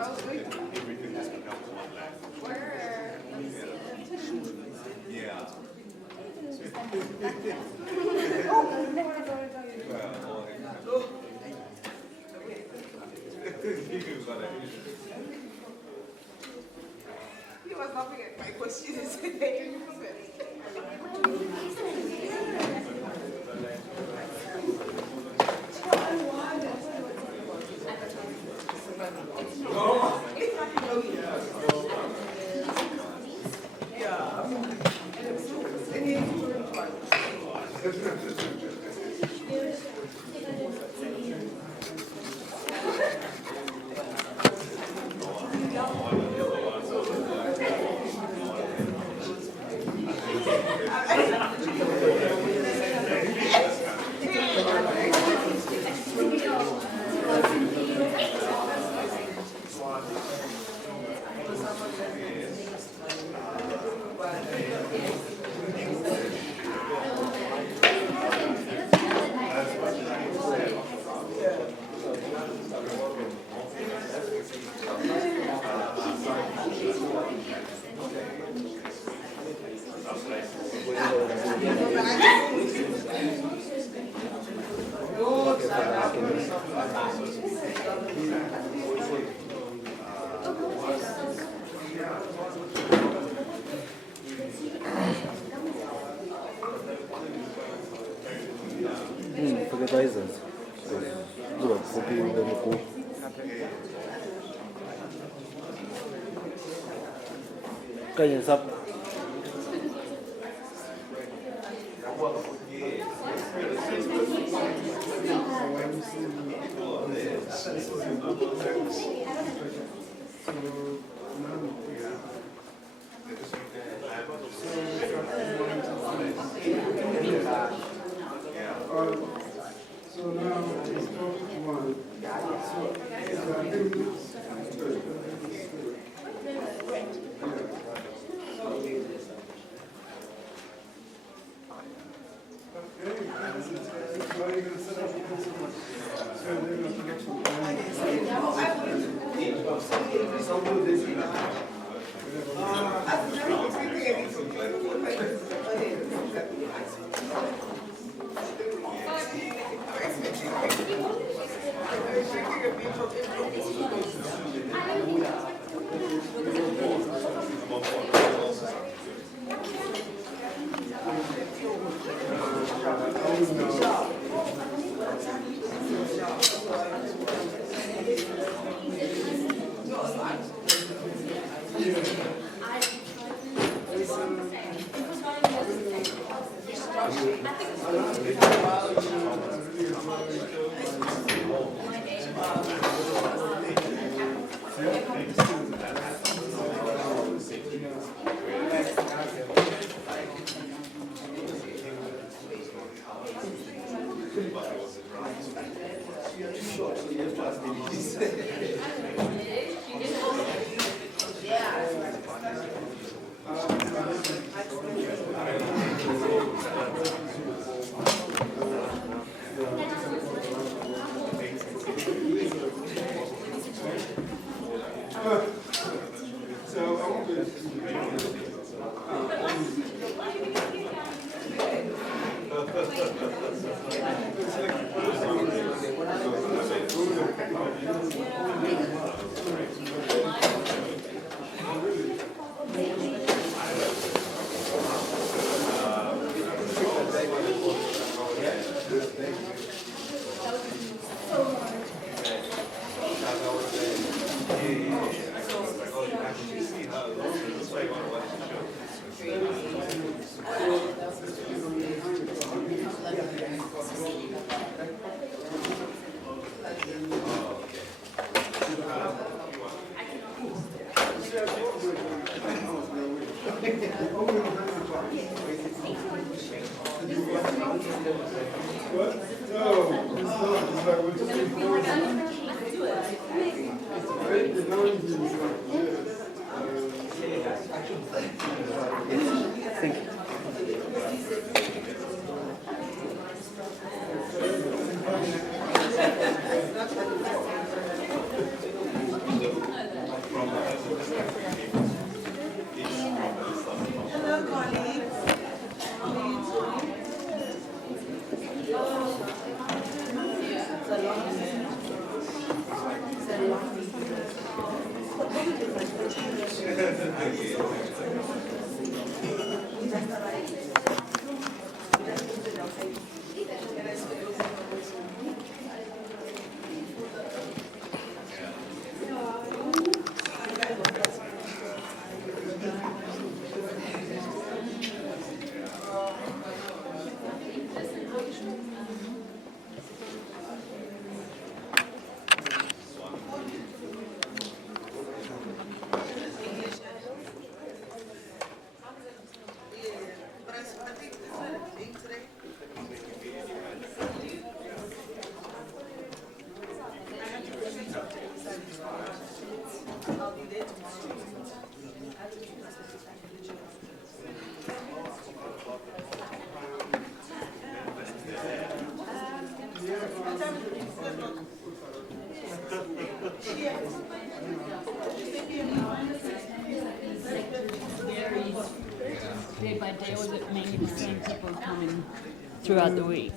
everything just becomes one language. Yeah. He was laughing at my questions today. Forget license. Zobacz, kupił do roku. Koniec up. So now it's 12:01. So I think Day by day, was it mainly the same people coming throughout the week?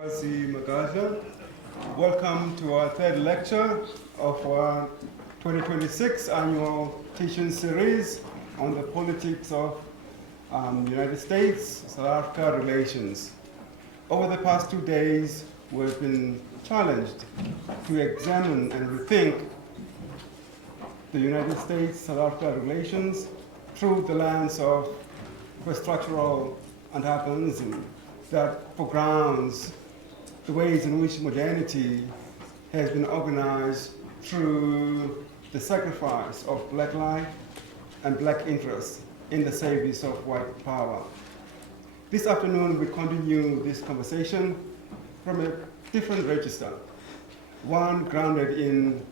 Kwasi Magaja. Welcome to our third lecture of our 2026 annual teaching series on the politics of United States-South Africa relations. Over the past 2 days, we've been challenged to examine and rethink the United States-South Africa relations through the lens of structural antagonism that foregrounds the ways in which modernity has been organized through the sacrifice of black life and black interests in the service of white power. This afternoon, we continue this conversation from a different register, one grounded in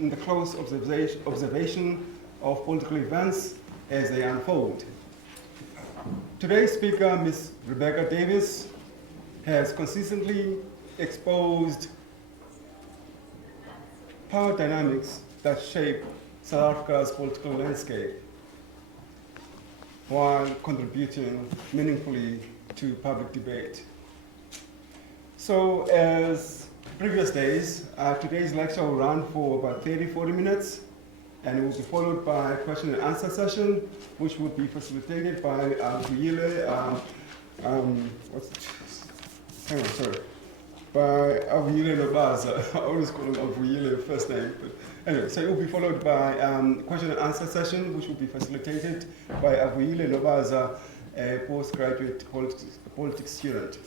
the close observation of political events as they unfold. Today's speaker, Ms. Rebecca Davis, has consistently exposed power dynamics that shape South Africa's political landscape while contributing meaningfully to public debate. So as previous days, today's lecture will run for about 30-40 minutes, and it will be followed by a question and answer session, which will be facilitated by Avuyile, by Avuyile Lobaza. I always call him Avuyile first name. But anyway, so it will be followed by question and answer session, which will be facilitated by Avuyile Lobaza, a postgraduate politics student.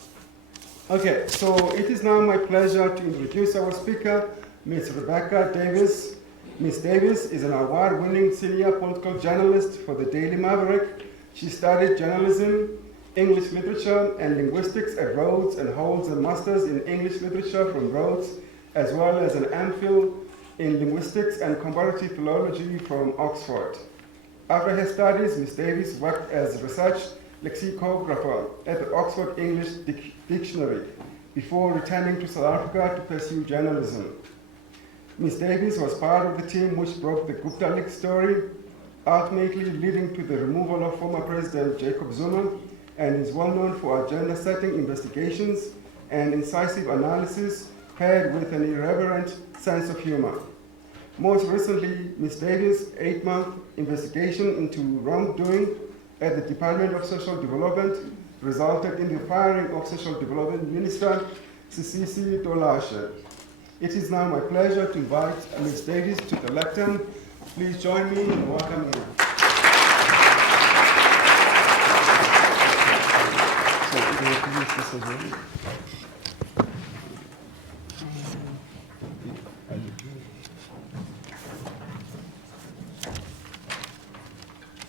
Okay, so it is now my pleasure to introduce our speaker, Ms. Rebecca Davis. Ms. Davis is an award-winning senior political journalist for the Daily Maverick. She studied journalism, English literature, and linguistics at Rhodes and holds a master's in English literature from Rhodes, as well as an MPhil in linguistics and comparative philology from Oxford. After her studies, Ms. Davis worked as research lexicographer at the Oxford English Dictionary before returning to South Africa to pursue journalism. Ms. Davis was part of the team which broke the Gupta Leaks story, ultimately leading to the removal of former President Jacob Zuma, and is well known for agenda-setting investigations and incisive analysis paired with an irreverent sense of humor. Most recently, Ms. Davis' 8-month investigation into wrongdoing at the Department of Social Development resulted in the firing of Social Development Minister Sisisi Tolashe. It is now my pleasure to invite Ms. Davis to the lectern. Please join me in welcoming her.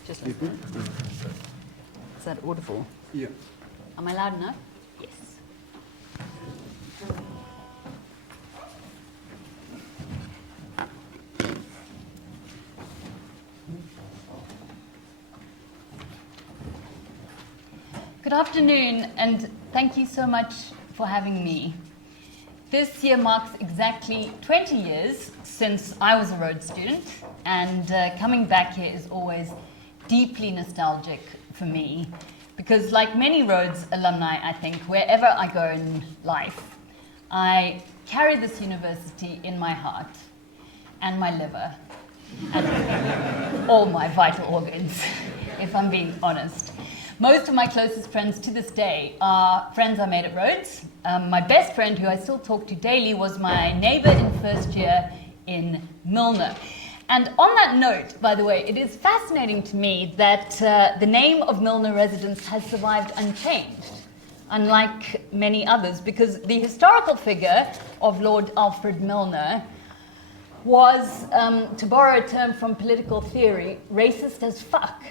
Just like that. Is that audible? Yeah. Am I loud enough? Yes. Good afternoon, and thank you so much for having me. This year marks exactly 20 years since I was a Rhodes student, and coming back here is always deeply nostalgic for me, because like many Rhodes alumni, I think, wherever I go in life, I carry this university in my heart and my liver and all my vital organs, if I'm being honest. Most of my closest friends to this day are friends I made at Rhodes. My best friend, who I still talk to daily, was my neighbor in first year in Milner. And on that note, by the way, it is fascinating to me that the name of Milner residence has survived unchanged, unlike many others, because the historical figure of Lord Alfred Milner was, to borrow a term from political theory, racist as fuck.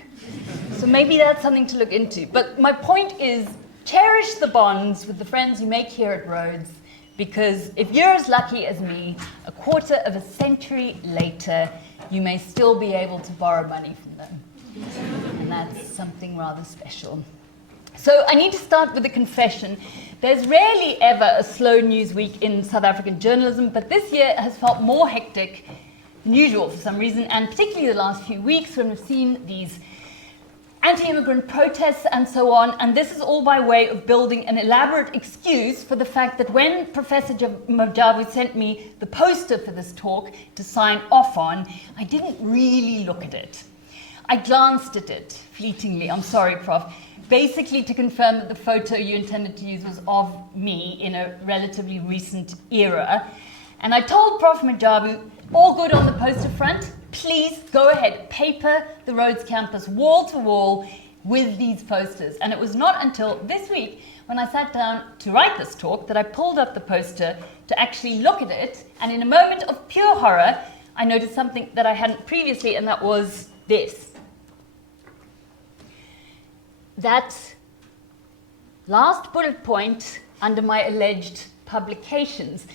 So maybe that's something to look into. But my point is, cherish the bonds with the friends you make here at Rhodes, because if you're as lucky as me, a quarter of a century later, you may still be able to borrow money from them. And that's something rather special. So I need to start with a confession. There's rarely ever a slow news week in South African journalism, but this year has felt more hectic than usual for some reason, and particularly the last few weeks when we've seen these anti-immigrant protests and so on, and this is all by way of building an elaborate excuse for the fact that when Professor Majabu sent me the poster for this talk to sign off on, I didn't really look at it. I glanced at it fleetingly, I'm sorry, Prof, basically to confirm that the photo you intended to use was of me in a relatively recent era. And I told Prof Majabu, all good on the poster front, please go ahead, paper the Rhodes campus wall to wall with these posters. And it was not until this week when I sat down to write this talk that I pulled up the poster to actually look at it. And in a moment of pure horror, I noticed something that I hadn't previously, and that was this. That last bullet point under my alleged publications,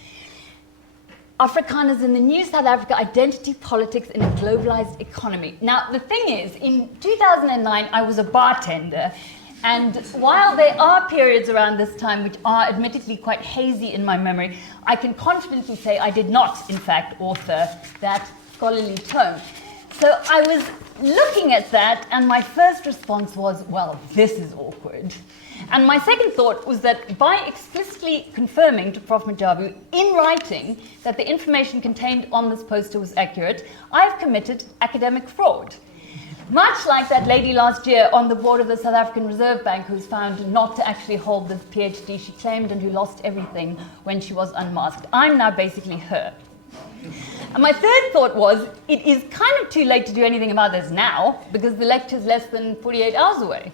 Afrikaners in the New South Africa, Identity, Politics in a Globalized Economy. Now, the thing is, in 2009, I was a bartender, and while there are periods around this time which are admittedly quite hazy in my memory, I can confidently say I did not, in fact, author that scholarly tome. So I was looking at that, and my first response was, well, this is awkward. And my second thought was that by explicitly confirming to Prof Majabu in writing that the information contained on this poster was accurate, I've committed academic fraud. Much like that lady last year on the board of the South African Reserve Bank who was found not to actually hold the PhD she claimed and who lost everything when she was unmasked. I'm now basically her. And my third thought was, it is kind of too late to do anything about this now because the lecture's less than 48 hours away.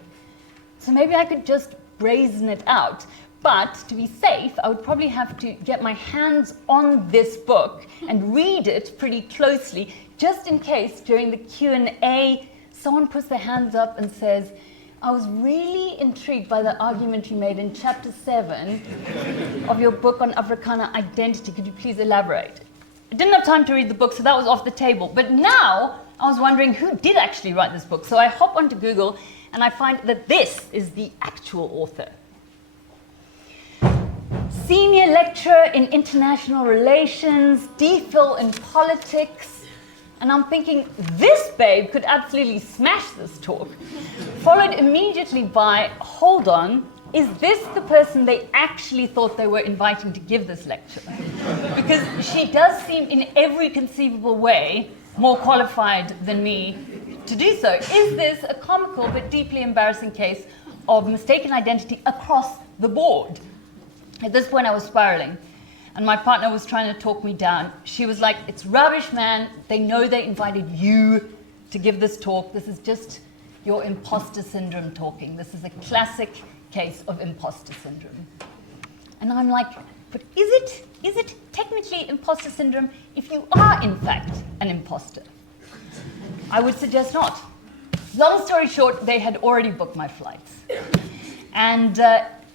So maybe I could just brazen it out. But to be safe, I would probably have to get my hands on this book and read it pretty closely, just in case during the Q&A, someone puts their hands up and says, I was really intrigued by the argument you made in chapter 7 of your book on Afrikaner identity. Could you please elaborate? I didn't have time to read the book, so that was off the table. But now I was wondering who did actually write this book. So I hop onto Google and I find that this is the actual author. Senior lecturer in international relations, DPhil in politics. And I'm thinking, this babe could absolutely smash this talk. Followed immediately by, hold on, is this the person they actually thought they were inviting to give this lecture? Because she does seem in every conceivable way more qualified than me to do so. Is this a comical but deeply embarrassing case of mistaken identity across the board? At this point I was spiraling, and my partner was trying to talk me down. She was like, it's rubbish, man. They know they invited you to give this talk. This is just your imposter syndrome talking. This is a classic case of imposter syndrome. And I'm like, but is it technically imposter syndrome if you are in fact an imposter? I would suggest not. Long story short, they had already booked my flights. And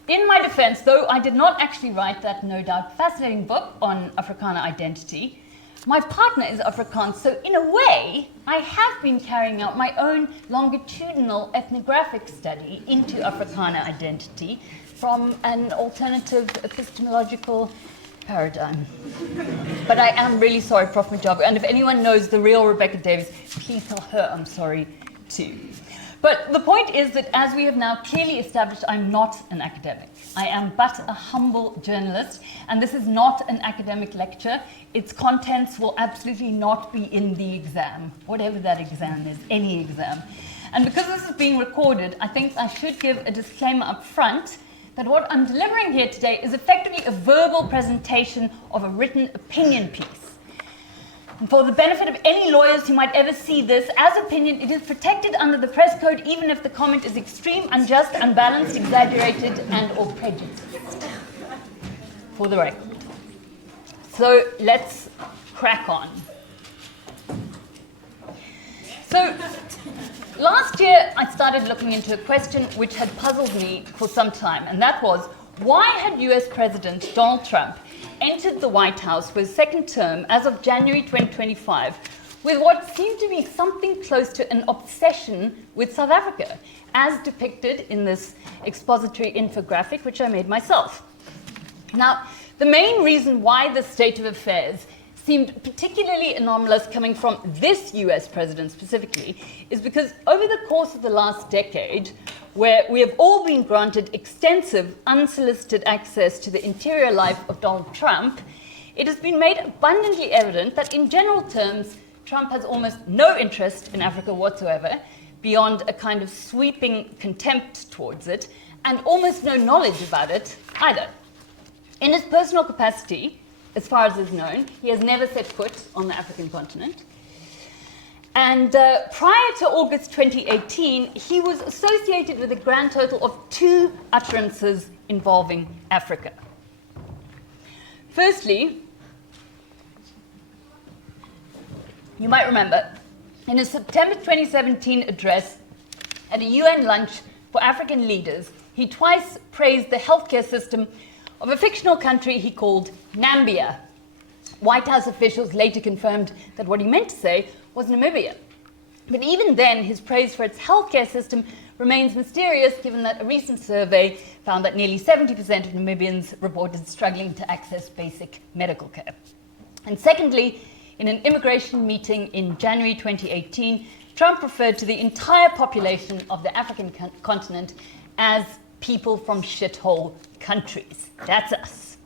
in my defense, though I did not actually write that no doubt fascinating book on Afrikaner identity, my partner is Afrikaans, so in a way, I have been carrying out my own longitudinal ethnographic study into Afrikaner identity from an alternative epistemological paradigm. But I am really sorry, Prof Majabu, and if anyone knows the real Rebecca Davis, please tell her I'm sorry too. But the point is that as we have now clearly established, I'm not an academic. I am but a humble journalist, and this is not an academic lecture. Its contents will absolutely not be in the exam, whatever that exam is, any exam. And because this is being recorded, I think I should give a disclaimer up front that what I'm delivering here today is effectively a verbal presentation of a written opinion piece. And for the benefit of any lawyers who might ever see this as opinion, it is protected under the press code even if the comment is extreme, unjust, unbalanced, exaggerated, and or prejudiced. For the record. So let's crack on. So last year I started looking into a question which had puzzled me for some time, and that was, why had US President Donald Trump entered the White House for his second term as of January 2025 with what seemed to be something close to an obsession with South Africa, as depicted in this expository infographic, which I made myself. Now, the main reason why this state of affairs seemed particularly anomalous coming from this US president specifically is because over the course of the last decade, where we have all been granted extensive, unsolicited access to the interior life of Donald Trump, it has been made abundantly evident that in general terms, Trump has almost no interest in Africa whatsoever, beyond a kind of sweeping contempt towards it, and almost no knowledge about it either. In his personal capacity, as far as is known, he has never set foot on the African continent. And prior to August 2018, he was associated with a grand total of 2 utterances involving Africa. Firstly, you might remember, in a September 2017 address at a UN lunch for African leaders, he twice praised the healthcare system of a fictional country he called Nambia. White House officials later confirmed that what he meant to say was Namibia. But even then, his praise for its healthcare system remains mysterious, given that a recent survey found that nearly 70% of Namibians reported struggling to access basic medical care. And secondly, in an immigration meeting in January 2018, Trump referred to the entire population of the African continent as people from shithole countries. That's us.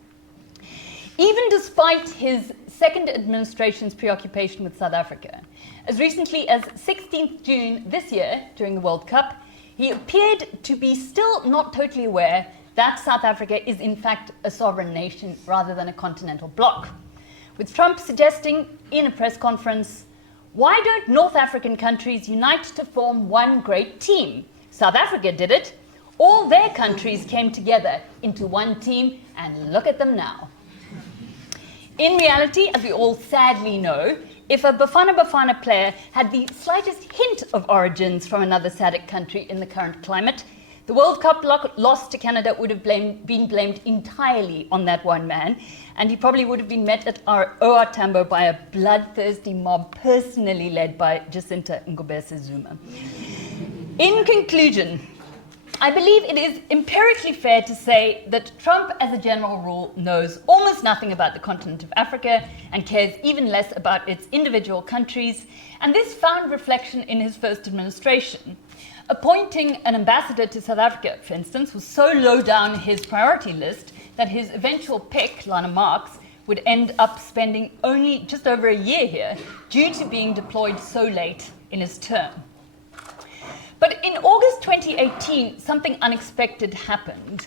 Even despite his second administration's preoccupation with South Africa, as recently as 16th June this year, during the World Cup, he appeared to be still not totally aware that South Africa is in fact a sovereign nation rather than a continental bloc, with Trump suggesting in a press conference, "Why don't North African countries unite to form one great team? South Africa did it. All their countries came together into one team, and look at them now." In reality, as we all sadly know, if a Bafana Bafana player had the slightest hint of origins from another SADC country in the current climate, the World Cup loss to Canada would have been blamed entirely on that one man, and he probably would have been met at our OR Tambo by a bloodthirsty mob personally led by Jacinta Ngobese Zuma. In conclusion, I believe it is empirically fair to say that Trump, as a general rule, knows almost nothing about the continent of Africa and cares even less about its individual countries, and this found reflection in his first administration. Appointing an ambassador to South Africa, for instance, was so low down his priority list that his eventual pick, Lana Marks, would end up spending only just over a year here due to being deployed so late in his term. But in August 2018, something unexpected happened.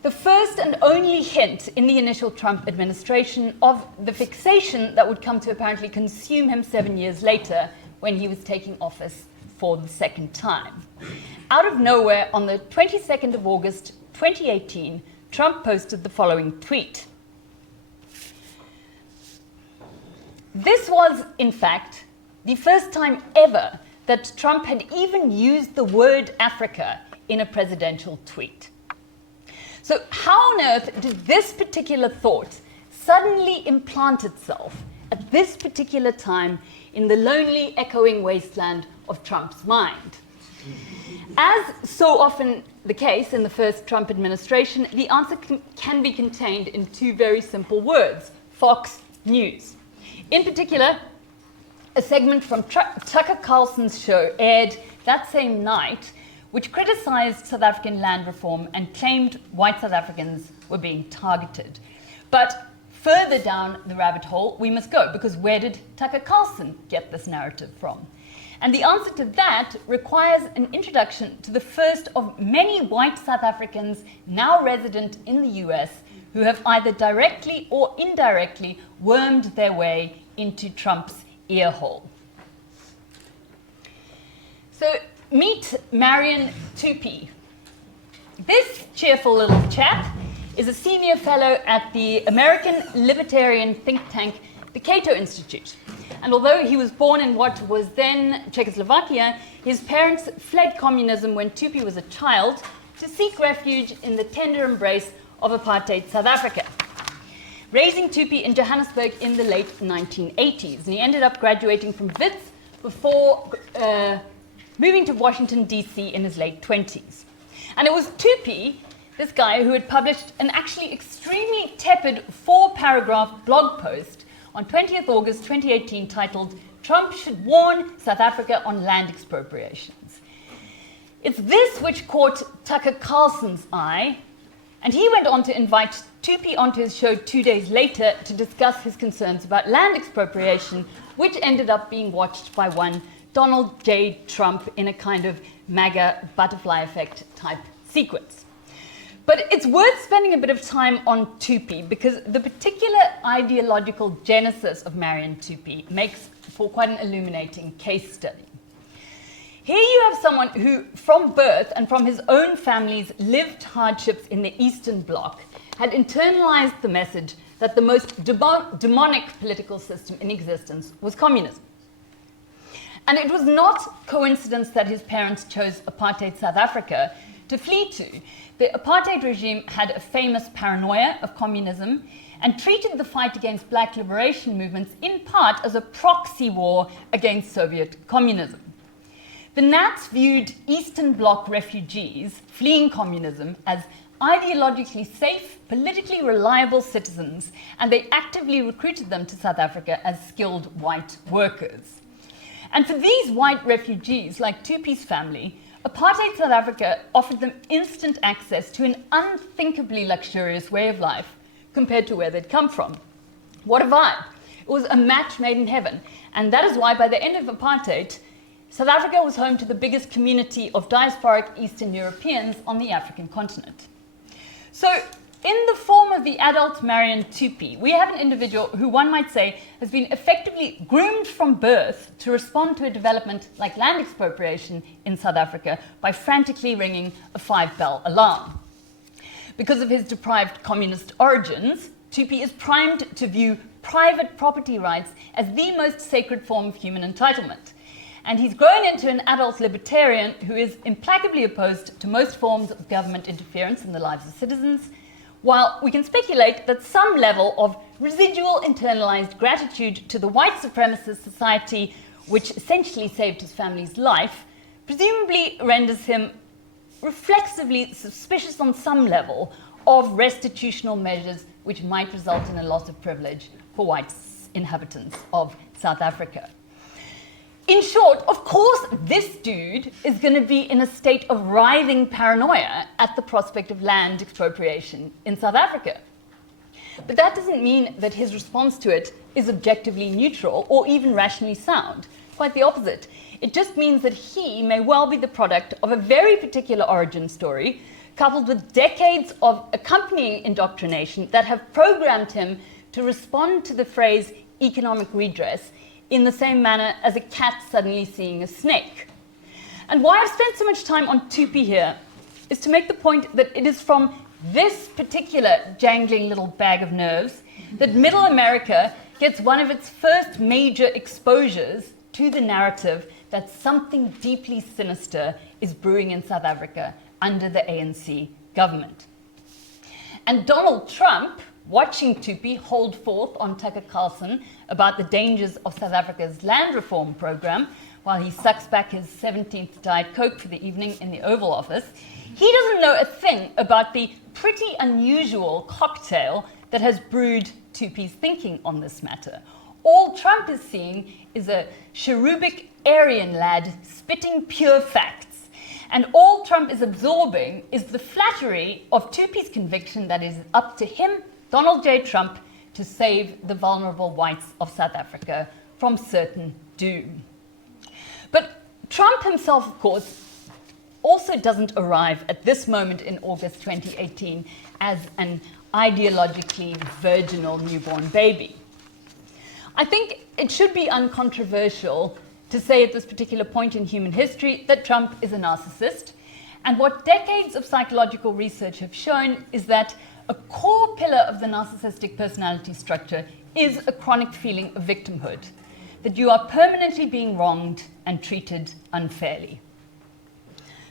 The first and only hint in the initial Trump administration of the fixation that would come to apparently consume him 7 years later when he was taking office for the second time. Out of nowhere, on the 22nd of August 2018, Trump posted the following tweet. This was, in fact, the first time ever that Trump had even used the word Africa in a presidential tweet. So how on earth did this particular thought suddenly implant itself at this particular time in the lonely, echoing wasteland of Trump's mind? As so often the case in the first Trump administration, the answer can be contained in 2 very simple words: Fox News. In particular, a segment from Tucker Carlson's show aired that same night, which criticized South African land reform and claimed white South Africans were being targeted. But further down the rabbit hole we must go, because where did Tucker Carlson get this narrative from? And the answer to that requires an introduction to the first of many white South Africans now resident in the US who have either directly or indirectly wormed their way into Trump's earhole. So meet Marion Tupy. This cheerful little chap is a senior fellow at the American libertarian think tank, the Cato Institute. And although he was born in what was then Czechoslovakia, his parents fled communism when Tupy was a child to seek refuge in the tender embrace of apartheid South Africa, raising Tupy in Johannesburg in the late 1980s. And he ended up graduating from Wits before moving to Washington, D.C. in his late 20s. And it was Tupy, this guy, who had published an actually extremely tepid 4-paragraph blog post on 20th August 2018 titled "Trump Should Warn South Africa on Land Expropriations." It's this which caught Tucker Carlson's eye, and he went on to invite Tupi onto his show 2 days later to discuss his concerns about land expropriation, which ended up being watched by one Donald J. Trump in a kind of MAGA butterfly effect type sequence. But it's worth spending a bit of time on Tupi because the particular ideological genesis of Marion Tupi makes for quite an illuminating case study. Here you have someone who, from birth and from his own family's lived hardships in the Eastern Bloc, had internalized the message that the most demonic political system in existence was communism. And it was not coincidence that his parents chose apartheid South Africa to flee to. The apartheid regime had a famous paranoia of communism and treated the fight against black liberation movements in part as a proxy war against Soviet communism. The Nats viewed Eastern Bloc refugees fleeing communism as ideologically safe, politically reliable citizens, and they actively recruited them to South Africa as skilled white workers. And for these white refugees, like Tupi's family, apartheid South Africa offered them instant access to an unthinkably luxurious way of life compared to where they'd come from. What a vibe! It was a match made in heaven, and that is why by the end of apartheid, South Africa was home to the biggest community of diasporic Eastern Europeans on the African continent. So, in the form of the adult Marion Tupi, we have an individual who one might say has been effectively groomed from birth to respond to a development like land expropriation in South Africa by frantically ringing a 5-bell alarm. Because of his deprived communist origins, Tupi is primed to view private property rights as the most sacred form of human entitlement. And he's grown into an adult libertarian who is implacably opposed to most forms of government interference in the lives of citizens, while we can speculate that some level of residual internalized gratitude to the white supremacist society, which essentially saved his family's life, presumably renders him reflexively suspicious on some level of restitutional measures which might result in a loss of privilege for white inhabitants of South Africa. In short, of course, this dude is going to be in a state of writhing paranoia at the prospect of land expropriation in South Africa. But that doesn't mean that his response to it is objectively neutral or even rationally sound. Quite the opposite. It just means that he may well be the product of a very particular origin story, coupled with decades of accompanying indoctrination that have programmed him to respond to the phrase economic redress in the same manner as a cat suddenly seeing a snake. And why I've spent so much time on Tupi here is to make the point that it is from this particular jangling little bag of nerves that Middle America gets one of its first major exposures to the narrative that something deeply sinister is brewing in South Africa under the ANC government. And Donald Trump, watching Tupi hold forth on Tucker Carlson about the dangers of South Africa's land reform program, while he sucks back his 17th Diet Coke for the evening in the Oval Office, he doesn't know a thing about the pretty unusual cocktail that has brewed Tupi's thinking on this matter. All Trump is seeing is a cherubic Aryan lad spitting pure facts. And all Trump is absorbing is the flattery of Tupi's conviction that it is up to him, Donald J. Trump, to save the vulnerable whites of South Africa from certain doom. But Trump himself, of course, also doesn't arrive at this moment in August 2018 as an ideologically virginal newborn baby. I think it should be uncontroversial to say at this particular point in human history that Trump is a narcissist. And what decades of psychological research have shown is that a core pillar of the narcissistic personality structure is a chronic feeling of victimhood, that you are permanently being wronged and treated unfairly.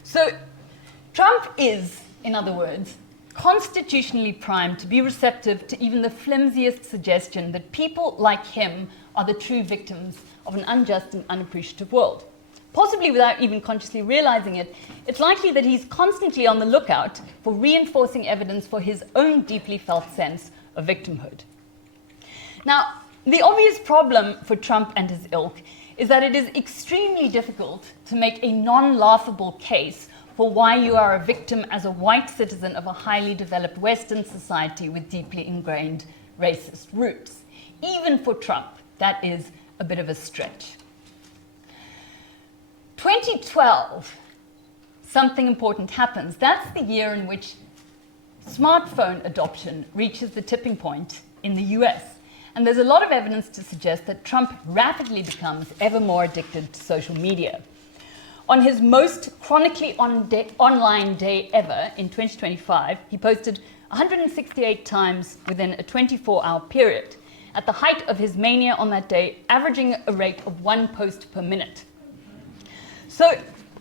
So Trump is, in other words, constitutionally primed to be receptive to even the flimsiest suggestion that people like him are the true victims of an unjust and unappreciative world. Possibly without even consciously realizing it, it's likely that he's constantly on the lookout for reinforcing evidence for his own deeply felt sense of victimhood. Now, The obvious problem for Trump and his ilk is that it is extremely difficult to make a non-laughable case for why you are a victim as a white citizen of a highly developed Western society with deeply ingrained racist roots. Even for Trump, that is a bit of a stretch. 2012, something important happens. That's the year in which smartphone adoption reaches the tipping point in the US. And there's a lot of evidence to suggest that Trump rapidly becomes ever more addicted to social media. On his most chronically online day ever in 2025, he posted 168 times within a 24-hour period, at the height of his mania on that day, averaging a rate of 1 post per minute. So,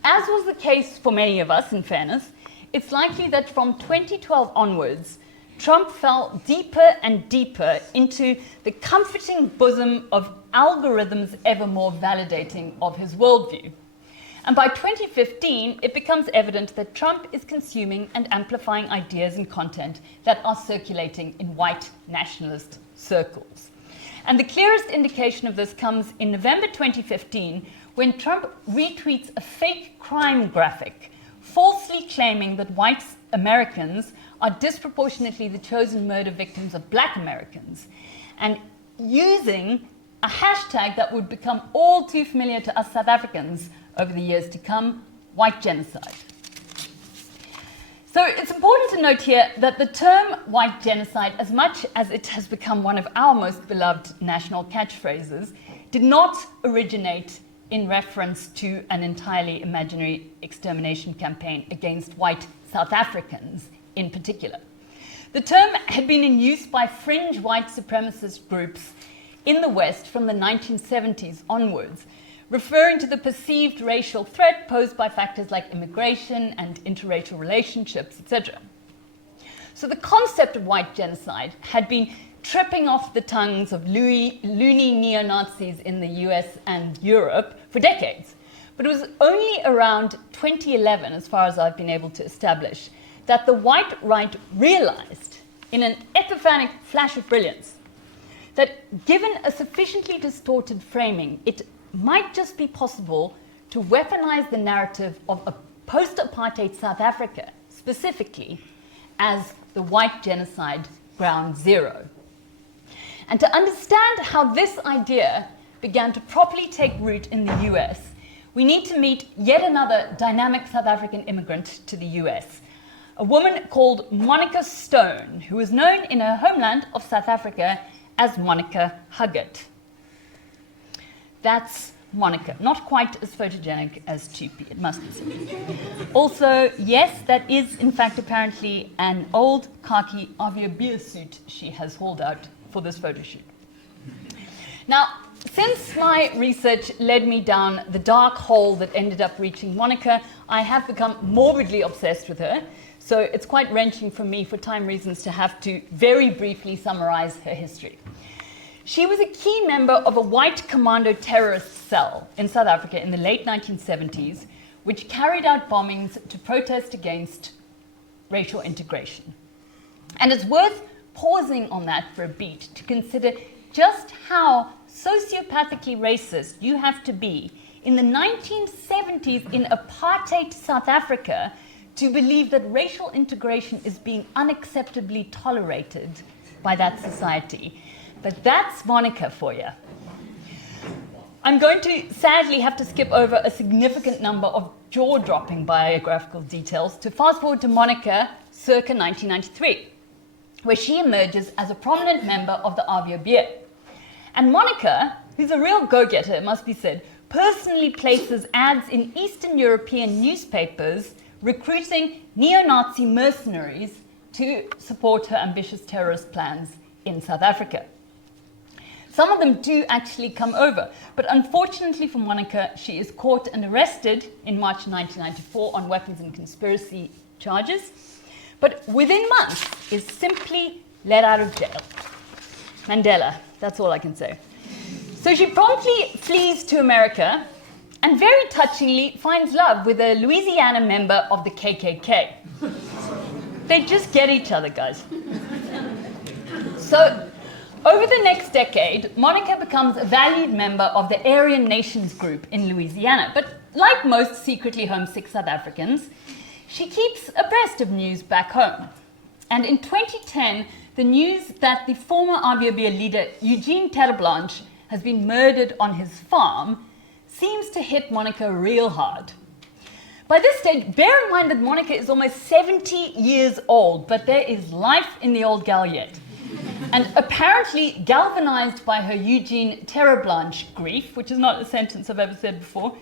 as was the case for many of us, in fairness, it's likely that from 2012 onwards, Trump fell deeper and deeper into the comforting bosom of algorithms ever more validating of his worldview. And by 2015, it becomes evident that Trump is consuming and amplifying ideas and content that are circulating in white nationalist circles. And the clearest indication of this comes in November 2015, when Trump retweets a fake crime graphic, falsely claiming that white Americans are disproportionately the chosen murder victims of black Americans, and using a hashtag that would become all too familiar to us South Africans over the years to come, white genocide. So it's important to note here that the term white genocide, as much as it has become one of our most beloved national catchphrases, did not originate in reference to an entirely imaginary extermination campaign against white South Africans in particular. The term had been in use by fringe white supremacist groups in the West from the 1970s onwards, referring to the perceived racial threat posed by factors like immigration and interracial relationships, etc. So the concept of white genocide had been tripping off the tongues of loony neo-Nazis in the US and Europe for decades. But it was only around 2011, as far as I've been able to establish, that the white right realized, in an epiphanic flash of brilliance, that given a sufficiently distorted framing, it might just be possible to weaponize the narrative of a post-apartheid South Africa, specifically, as the white genocide ground zero. And to understand how this idea began to properly take root in the US, we need to meet yet another dynamic South African immigrant to the US, a woman called Monica Stone, who was known in her homeland of South Africa as Monica Huggett. That's Monica, not quite as photogenic as Tupi, it must be said. Also, yes, that is in fact apparently an old khaki aviabier suit she has hauled out for this photo shoot. Now, since my research led me down the dark hole that ended up reaching Monica, I have become morbidly obsessed with her, so it's quite wrenching for me, for time reasons, to have to very briefly summarize her history. She was a key member of a white commando terrorist cell in South Africa in the late 1970s, which carried out bombings to protest against racial integration. And it's worth pausing on that for a beat to consider just how sociopathically racist you have to be in the 1970s in apartheid South Africa to believe that racial integration is being unacceptably tolerated by that society. But that's Monica for you. I'm going to sadly have to skip over a significant number of jaw-dropping biographical details to fast forward to Monica circa 1993, where she emerges as a prominent member of the Aviabier. And Monica, who's a real go-getter, it must be said, personally places ads in Eastern European newspapers recruiting neo-Nazi mercenaries to support her ambitious terrorist plans in South Africa. Some of them do actually come over, but unfortunately for Monica, she is caught and arrested in March 1994 on weapons and conspiracy charges, but within months is simply let out of jail. Mandela, that's all I can say. So she promptly flees to America and very touchingly finds love with a Louisiana member of the KKK. They just get each other, guys. So Over the next decade, Monica becomes a valued member of the Aryan Nations group in Louisiana. But like most secretly homesick South Africans, she keeps abreast of news back home. And in 2010, the news that the former RBOB leader Eugene Terreblanche has been murdered on his farm seems to hit Monica real hard. By this stage, bear in mind that Monica is almost 70 years old, but there is life in the old gal yet. And apparently galvanized by her Eugene Terreblanche grief, which is not a sentence I've ever said before,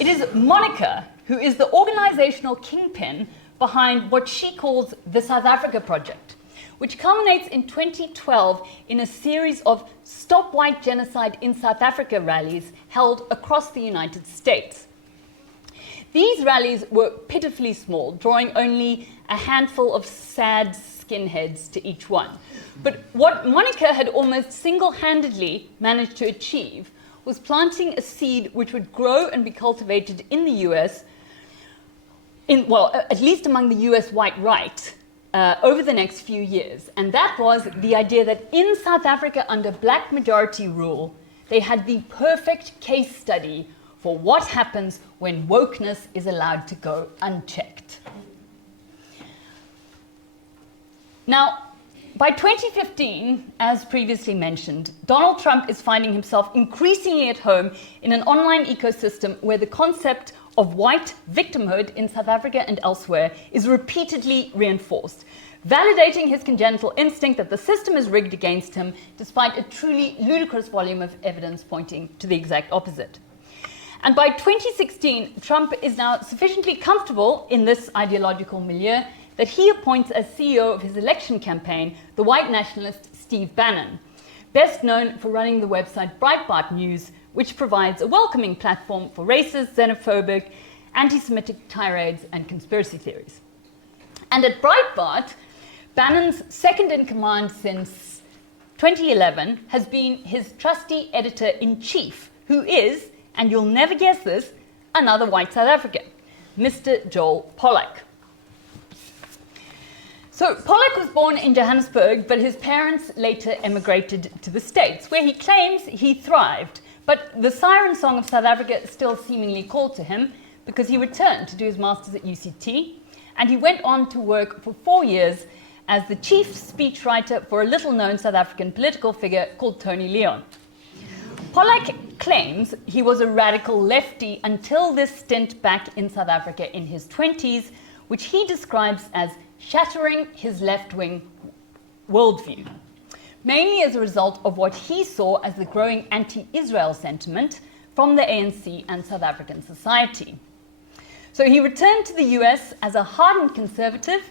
it is Monica who is the organizational kingpin behind what she calls the South Africa Project, which culminates in 2012 in a series of Stop White Genocide in South Africa rallies held across the United States. These rallies were pitifully small, drawing only a handful of sad skinheads to each one. But what Monica had almost single-handedly managed to achieve was planting a seed which would grow and be cultivated in the US, at least among the US white right, over the next few years. And that was the idea that in South Africa, under black majority rule, they had the perfect case study for what happens when wokeness is allowed to go unchecked. Now, by 2015, as previously mentioned, Donald Trump is finding himself increasingly at home in an online ecosystem where the concept of white victimhood in South Africa and elsewhere is repeatedly reinforced, validating his congenital instinct that the system is rigged against him, despite a truly ludicrous volume of evidence pointing to the exact opposite. And by 2016, Trump is now sufficiently comfortable in this ideological milieu that he appoints as CEO of his election campaign the white nationalist Steve Bannon, best known for running the website Breitbart News, which provides a welcoming platform for racist, xenophobic, anti-Semitic tirades and conspiracy theories. And at Breitbart, Bannon's second-in-command since 2011 has been his trusty editor-in-chief, who is, and you'll never guess this, another white South African, Mr. Joel Pollak. So Pollak was born in Johannesburg, but his parents later emigrated to the States, where he claims he thrived. But the siren song of South Africa still seemingly called to him, because he returned to do his master's at UCT, and he went on to work for 4 years as the chief speechwriter for a little-known South African political figure called Tony Leon. Pollak claims he was a radical lefty until this stint back in South Africa in his 20s, which he describes as shattering his left-wing worldview, mainly as a result of what he saw as the growing anti-Israel sentiment from the ANC and South African society. So he returned to the US as a hardened conservative,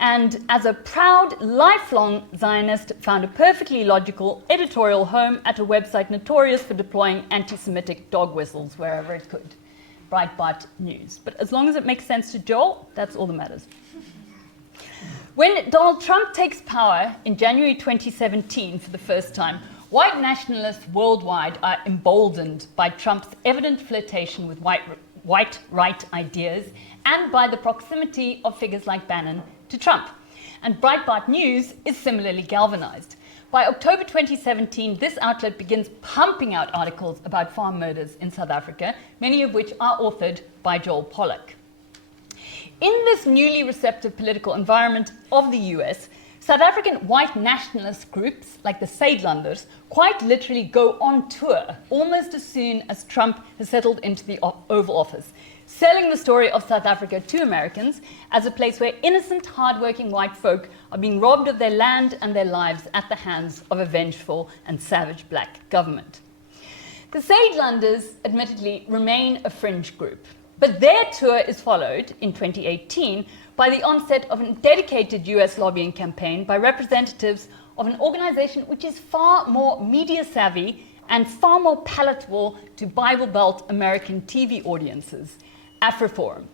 and as a proud, lifelong Zionist, found a perfectly logical editorial home at a website notorious for deploying anti-Semitic dog whistles wherever it could, Breitbart News. But as long as it makes sense to Joel, that's all that matters. When Donald Trump takes power in January 2017 for the first time, white nationalists worldwide are emboldened by Trump's evident flirtation with white right ideas and by the proximity of figures like Bannon to Trump. And Breitbart News is similarly galvanized. By October 2017, this outlet begins pumping out articles about farm murders in South Africa, many of which are authored by Joel Pollak. In this newly receptive political environment of the US, South African white nationalist groups like the Saidlanders quite literally go on tour almost as soon as Trump has settled into the Oval Office, selling the story of South Africa to Americans as a place where innocent, hardworking white folk are being robbed of their land and their lives at the hands of a vengeful and savage black government. The Saidlanders, admittedly, remain a fringe group, but their tour is followed in 2018 by the onset of a dedicated US lobbying campaign by representatives of an organization which is far more media savvy and far more palatable to Bible Belt American TV audiences, AfriForum,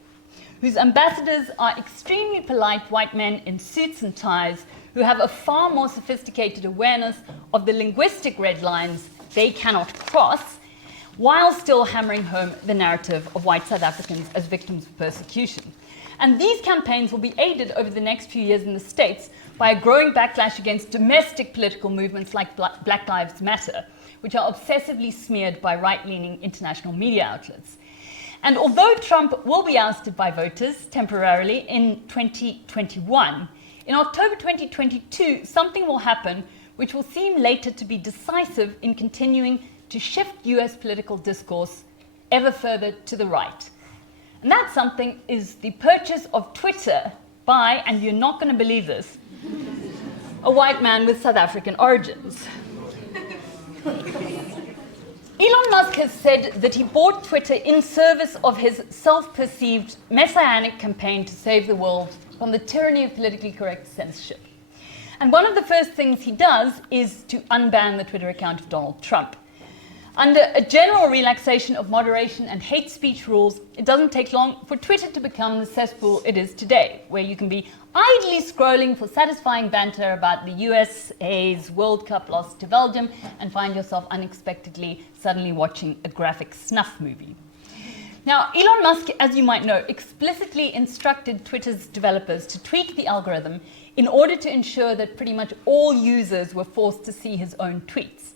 whose ambassadors are extremely polite white men in suits and ties who have a far more sophisticated awareness of the linguistic red lines they cannot cross, while still hammering home the narrative of white South Africans as victims of persecution. And these campaigns will be aided over the next few years in the States by a growing backlash against domestic political movements like Black Lives Matter, which are obsessively smeared by right-leaning international media outlets. And although Trump will be ousted by voters temporarily in 2021, in October 2022, something will happen which will seem later to be decisive in continuing to shift US political discourse ever further to the right. And that something is the purchase of Twitter by, and you're not going to believe this, a white man with South African origins. Elon Musk has said that he bought Twitter in service of his self-perceived messianic campaign to save the world from the tyranny of politically correct censorship. And one of the first things he does is to unban the Twitter account of Donald Trump. Under a general relaxation of moderation and hate speech rules, it doesn't take long for Twitter to become the cesspool it is today, where you can be idly scrolling for satisfying banter about the USA's World Cup loss to Belgium and find yourself unexpectedly suddenly watching a graphic snuff movie. Now, Elon Musk, as you might know, explicitly instructed Twitter's developers to tweak the algorithm in order to ensure that pretty much all users were forced to see his own tweets.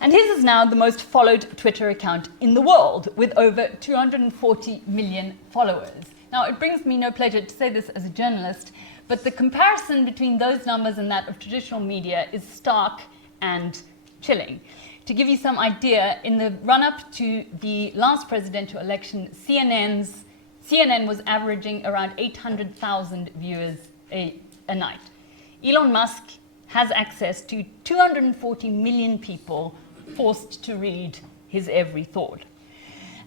And his is now the most followed Twitter account in the world, with over 240 million followers. Now, it brings me no pleasure to say this as a journalist, but the comparison between those numbers and that of traditional media is stark and chilling. To give you some idea, in the run-up to the last presidential election, CNN was averaging around 800,000 viewers a night. Elon Musk has access to 240 million people forced to read his every thought.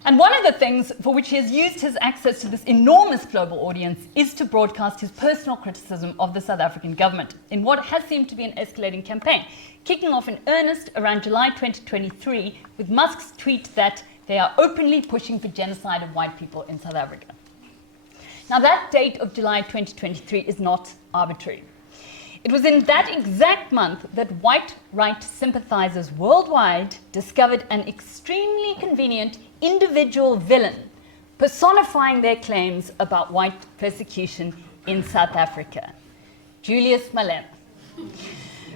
And one of the things for which he has used his access to this enormous global audience is to broadcast his personal criticism of the South African government in what has seemed to be an escalating campaign, kicking off in earnest around July 2023 with Musk's tweet that they are openly pushing for genocide of white people in South Africa. Now, that date of July 2023 is not arbitrary. It was in that exact month that white right sympathizers worldwide discovered an extremely convenient individual villain personifying their claims about white persecution in South Africa, Julius Malema,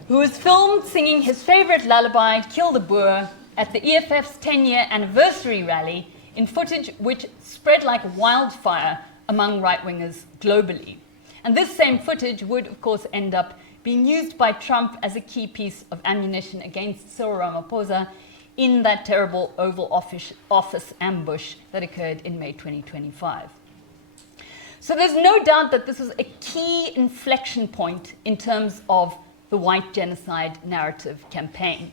who was filmed singing his favorite lullaby, Kill the Boer, at the EFF's 10-year anniversary rally in footage which spread like wildfire among right-wingers globally. And this same footage would, of course, end up being used by Trump as a key piece of ammunition against Cyril Ramaphosa in that terrible Oval Office ambush that occurred in May 2025. So there's no doubt that this was a key inflection point in terms of the white genocide narrative campaign.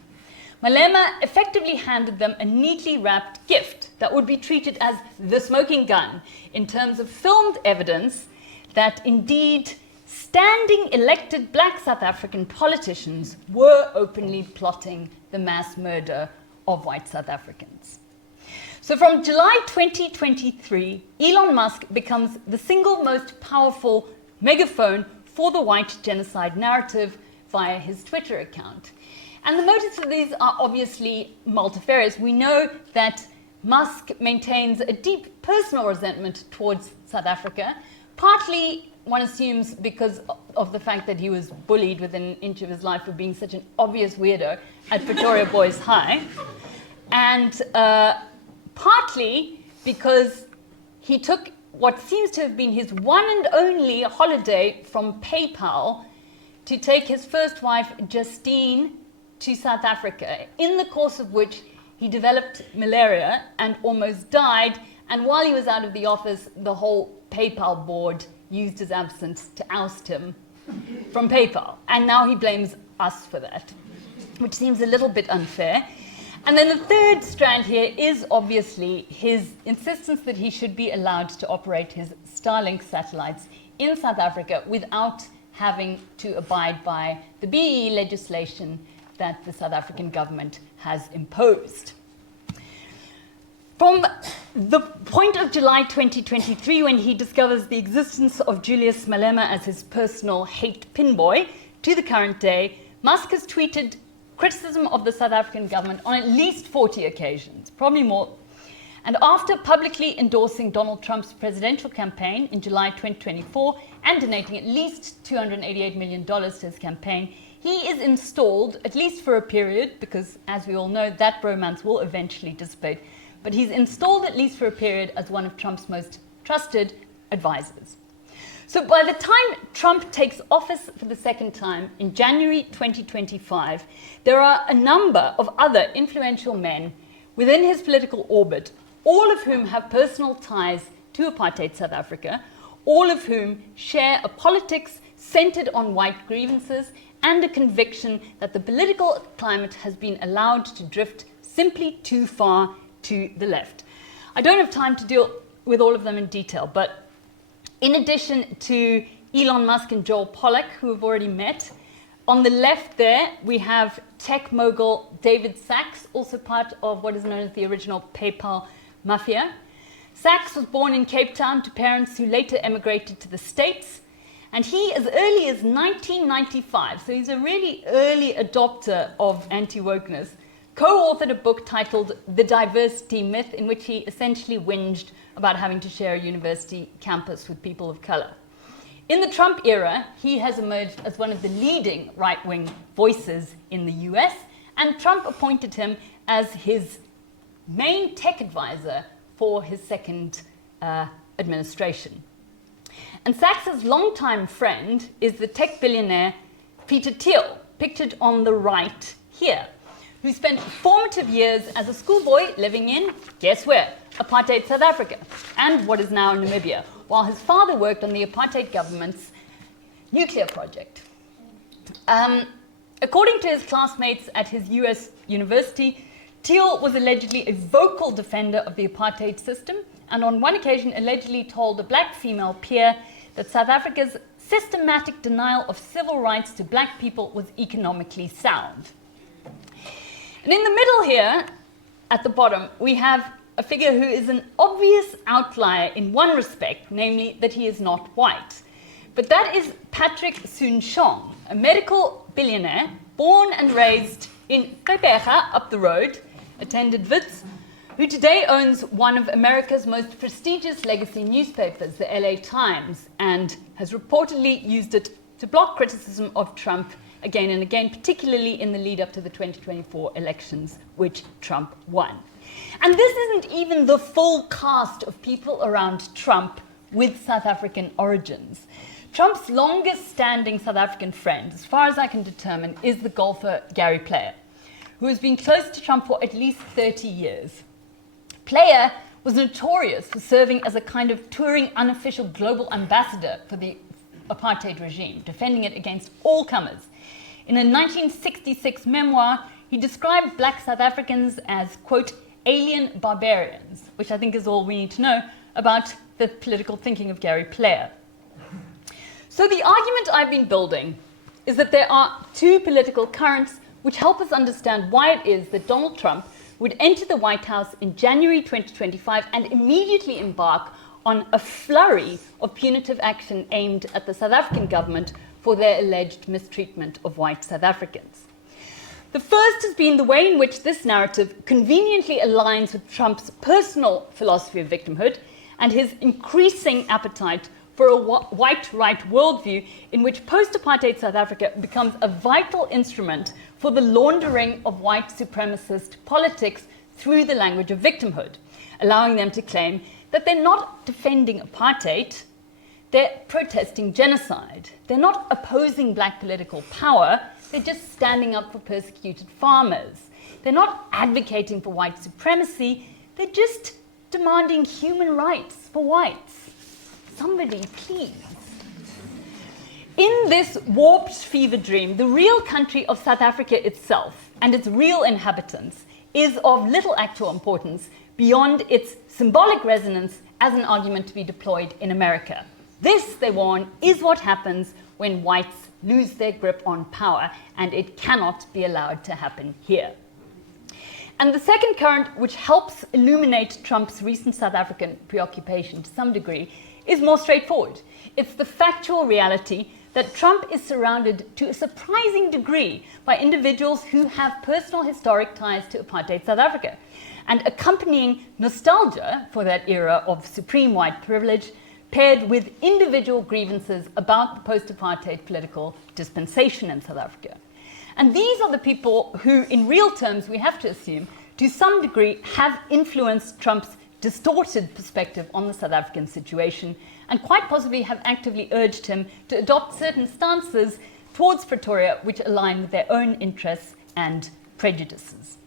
Malema effectively handed them a neatly wrapped gift that would be treated as the smoking gun in terms of filmed evidence that indeed standing elected black South African politicians were openly plotting the mass murder of white South Africans. So from July 2023, Elon Musk becomes the single most powerful megaphone for the white genocide narrative via his Twitter account. And the motives for these are obviously multifarious. We know that Musk maintains a deep personal resentment towards South Africa, partly, one assumes, because of the fact that he was bullied within an inch of his life for being such an obvious weirdo at Pretoria Boys High, and partly because he took what seems to have been his one and only holiday from PayPal to take his first wife, Justine, to South Africa, in the course of which he developed malaria and almost died. And while he was out of the office, the whole PayPal board used his absence to oust him from PayPal. And now he blames us for that, which seems a little bit unfair. And then the third strand here is obviously his insistence that he should be allowed to operate his Starlink satellites in South Africa without having to abide by the BEE legislation that the South African government has imposed. From the point of July 2023, when he discovers the existence of Julius Malema as his personal hate pinboy, to the current day, Musk has tweeted criticism of the South African government on at least 40 occasions, probably more. And after publicly endorsing Donald Trump's presidential campaign in July 2024 and donating at least $288 million to his campaign, he is installed, at least for a period, because as we all know, that bromance will eventually dissipate, but he's installed at least for a period as one of Trump's most trusted advisors. So by the time Trump takes office for the second time in January 2025, there are a number of other influential men within his political orbit, all of whom have personal ties to apartheid South Africa, all of whom share a politics centered on white grievances and a conviction that the political climate has been allowed to drift simply too far to the left. I don't have time to deal with all of them in detail, but in addition to Elon Musk and Joel Pollak, who have already met, on the left there we have tech mogul David Sacks, also part of what is known as the original PayPal mafia. Sacks was born in Cape Town to parents who later emigrated to the States, and he, as early as 1995, so he's a really early adopter of anti-wokeness, co-authored a book titled The Diversity Myth, in which he essentially whinged about having to share a university campus with people of color. In the Trump era, he has emerged as one of the leading right-wing voices in the US, and Trump appointed him as his main tech advisor for his second administration. And Sachs's longtime friend is the tech billionaire Peter Thiel, pictured on the right here, who spent formative years as a schoolboy living in, guess where, apartheid South Africa, and what is now Namibia, while his father worked on the apartheid government's nuclear project. According to his classmates at his US university, Thiel was allegedly a vocal defender of the apartheid system, and on one occasion allegedly told a black female peer that South Africa's systematic denial of civil rights to black people was economically sound. And in the middle here, at the bottom, we have a figure who is an obvious outlier in one respect, namely that he is not white. But that is Patrick Soon-Shiong, a medical billionaire born and raised in Gqeberha, up the road, attended Wits, who today owns one of America's most prestigious legacy newspapers, the LA Times, and has reportedly used it to block criticism of Trump again and again, particularly in the lead up to the 2024 elections, which Trump won. And this isn't even the full cast of people around Trump with South African origins. Trump's longest standing South African friend, as far as I can determine, is the golfer Gary Player, who has been close to Trump for at least 30 years. Player was notorious for serving as a kind of touring unofficial global ambassador for the apartheid regime, defending it against all comers. In a 1966 memoir, he described black South Africans as, quote, alien barbarians, which I think is all we need to know about the political thinking of Gary Player. So the argument I've been building is that there are two political currents which help us understand why it is that Donald Trump would enter the White House in January 2025 and immediately embark on a flurry of punitive action aimed at the South African government for their alleged mistreatment of white South Africans. The first has been the way in which this narrative conveniently aligns with Trump's personal philosophy of victimhood and his increasing appetite for a white right worldview in which post-apartheid South Africa becomes a vital instrument for the laundering of white supremacist politics through the language of victimhood, allowing them to claim that they're not defending apartheid, they're protesting genocide. They're not opposing black political power, they're just standing up for persecuted farmers. They're not advocating for white supremacy, they're just demanding human rights for whites. Somebody, please. In this warped fever dream, the real country of South Africa itself and its real inhabitants is of little actual importance beyond its symbolic resonance as an argument to be deployed in America. This, they warn, is what happens when whites lose their grip on power, and it cannot be allowed to happen here. And the second current, which helps illuminate Trump's recent South African preoccupation to some degree, is more straightforward. It's the factual reality that Trump is surrounded to a surprising degree by individuals who have personal historic ties to apartheid South Africa, and accompanying nostalgia for that era of supreme white privilege, paired with individual grievances about the post-apartheid political dispensation in South Africa. And these are the people who, in real terms, we have to assume, to some degree, have influenced Trump's distorted perspective on the South African situation, and quite possibly have actively urged him to adopt certain stances towards Pretoria which align with their own interests and prejudices.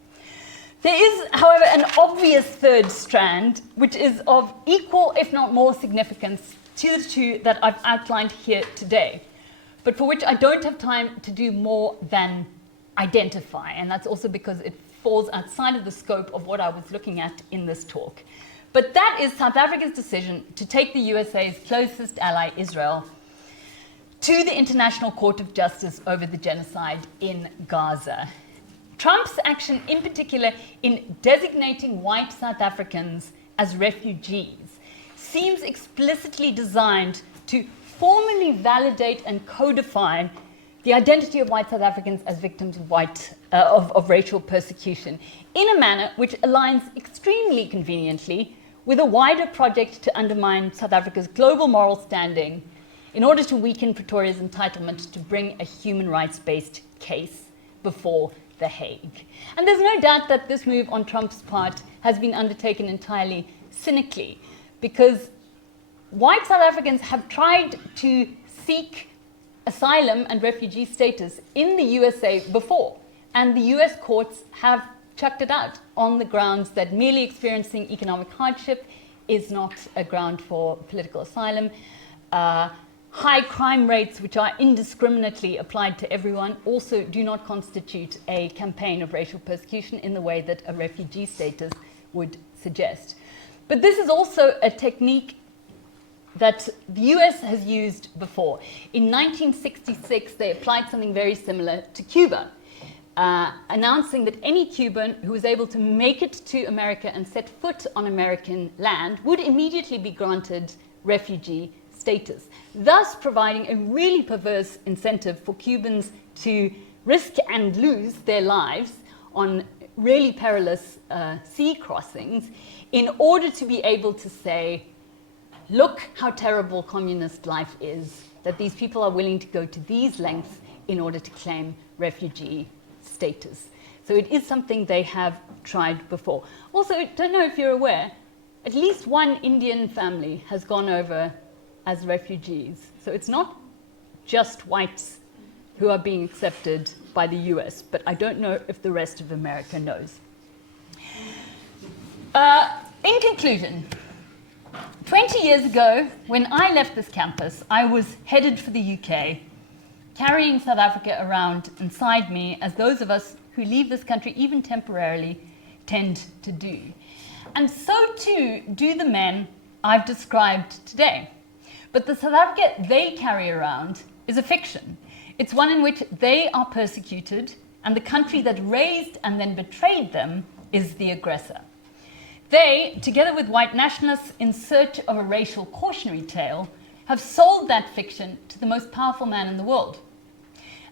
There is, however, an obvious third strand, which is of equal, if not more, significance to the two that I've outlined here today, but for which I don't have time to do more than identify, and that's also because it falls outside of the scope of what I was looking at in this talk. But that is South Africa's decision to take the USA's closest ally, Israel, to the International Court of Justice over the genocide in Gaza. Trump's action, in particular, in designating white South Africans as refugees, seems explicitly designed to formally validate and codify the identity of white South Africans as victims of racial persecution in a manner which aligns extremely conveniently with a wider project to undermine South Africa's global moral standing in order to weaken Pretoria's entitlement to bring a human rights-based case before The Hague. And there's no doubt that this move on Trump's part has been undertaken entirely cynically, because white South Africans have tried to seek asylum and refugee status in the USA before, and the US courts have chucked it out on the grounds that merely experiencing economic hardship is not a ground for political asylum. High crime rates, which are indiscriminately applied to everyone, also do not constitute a campaign of racial persecution in the way that a refugee status would suggest. But this is also a technique that the US has used before. In 1966, they applied something very similar to Cuba, announcing that any Cuban who was able to make it to America and set foot on American land would immediately be granted refugee status, thus providing a really perverse incentive for Cubans to risk and lose their lives on really perilous sea crossings in order to be able to say, look how terrible communist life is, that these people are willing to go to these lengths in order to claim refugee status. So it is something they have tried before. Also, I don't know if you're aware, at least one Indian family has gone over as refugees. So it's not just whites who are being accepted by the US, but I don't know if the rest of America knows. In conclusion, 20 years ago, when I left this campus, I was headed for the UK, carrying South Africa around inside me, as those of us who leave this country, even temporarily, tend to do. And so too do the men I've described today. But the South Africa they carry around is a fiction. It's one in which they are persecuted, and the country that raised and then betrayed them is the aggressor. They, together with white nationalists in search of a racial cautionary tale, have sold that fiction to the most powerful man in the world.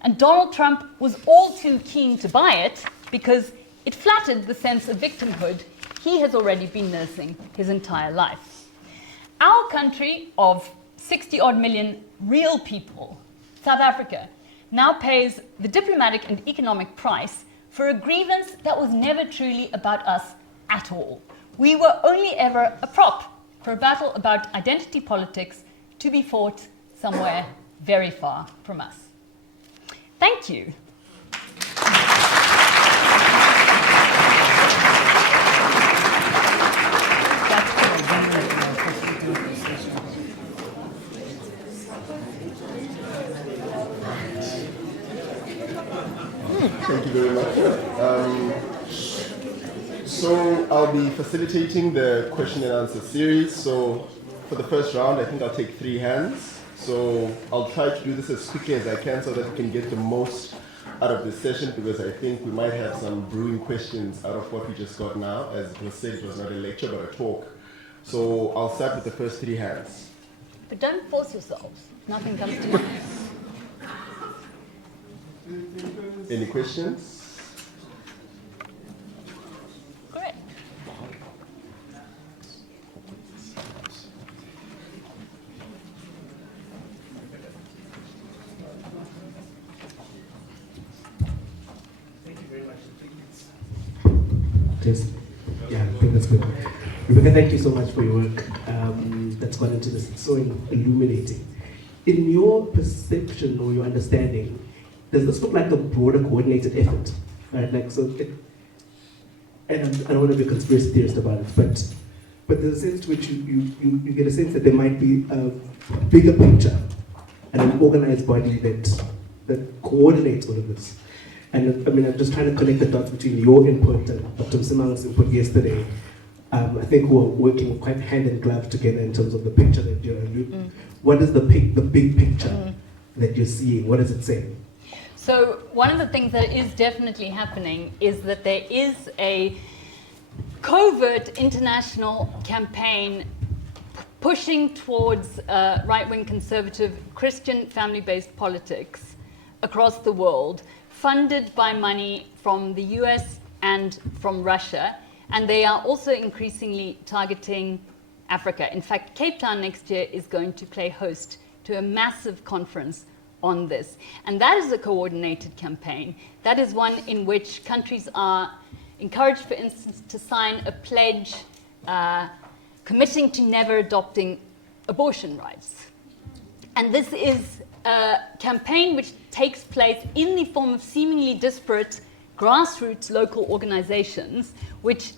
And Donald Trump was all too keen to buy it because it flattered the sense of victimhood he has already been nursing his entire life. Our country of 60-odd million real people, South Africa, now pays the diplomatic and economic price for a grievance that was never truly about us at all. We were only ever a prop for a battle about identity politics to be fought somewhere very far from us. Thank you. Thank you very much. So I'll be facilitating the question and answer series. So for the first round, I think I'll take 3 hands. So I'll try to do this as quickly as I can so that we can get the most out of this session, because I think we might have some brewing questions out of what we just got now. As it was said, it was not a lecture but a talk. So I'll start with the first 3 hands. But don't force yourselves. Nothing comes to you. Any questions? Great. Just, yeah, I think that's good. Rebecca, thank you so much for your work that's gone into this. It's so illuminating. In your perception or your understanding, does this look like a broader coordinated effort? Right? Like, so it, and I don't want to be a conspiracy theorist about it, but there's a sense to which you get a sense that there might be a bigger picture and an organized body that coordinates all of this. And I mean, I'm just trying to connect the dots between your input and Dr. Msimang's input yesterday. I think we're working quite hand in glove together in terms of the picture that you're. What is the big picture that you're seeing? What does it say? So one of the things that is definitely happening is that there is a covert international campaign pushing towards right-wing conservative Christian family-based politics across the world, funded by money from the US and from Russia, and they are also increasingly targeting Africa. In fact, Cape Town next year is going to play host to a massive conference on this. And that is a coordinated campaign. That is one in which countries are encouraged, for instance, to sign a pledge committing to never adopting abortion rights. And this is a campaign which takes place in the form of seemingly disparate grassroots local organizations, which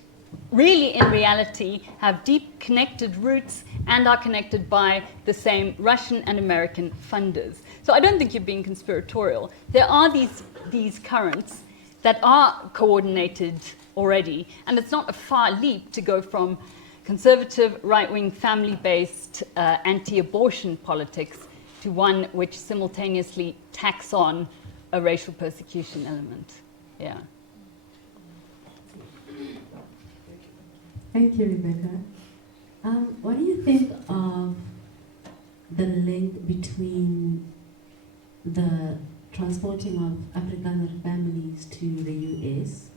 really in reality have deep connected roots and are connected by the same Russian and American funders. So I don't think you're being conspiratorial. There are these currents that are coordinated already, and it's not a far leap to go from conservative, right-wing, family-based anti-abortion politics to one which simultaneously tacks on a racial persecution element. Yeah. Thank you, Rebecca. What do you think of the link between the transporting of Afrikaner families to the US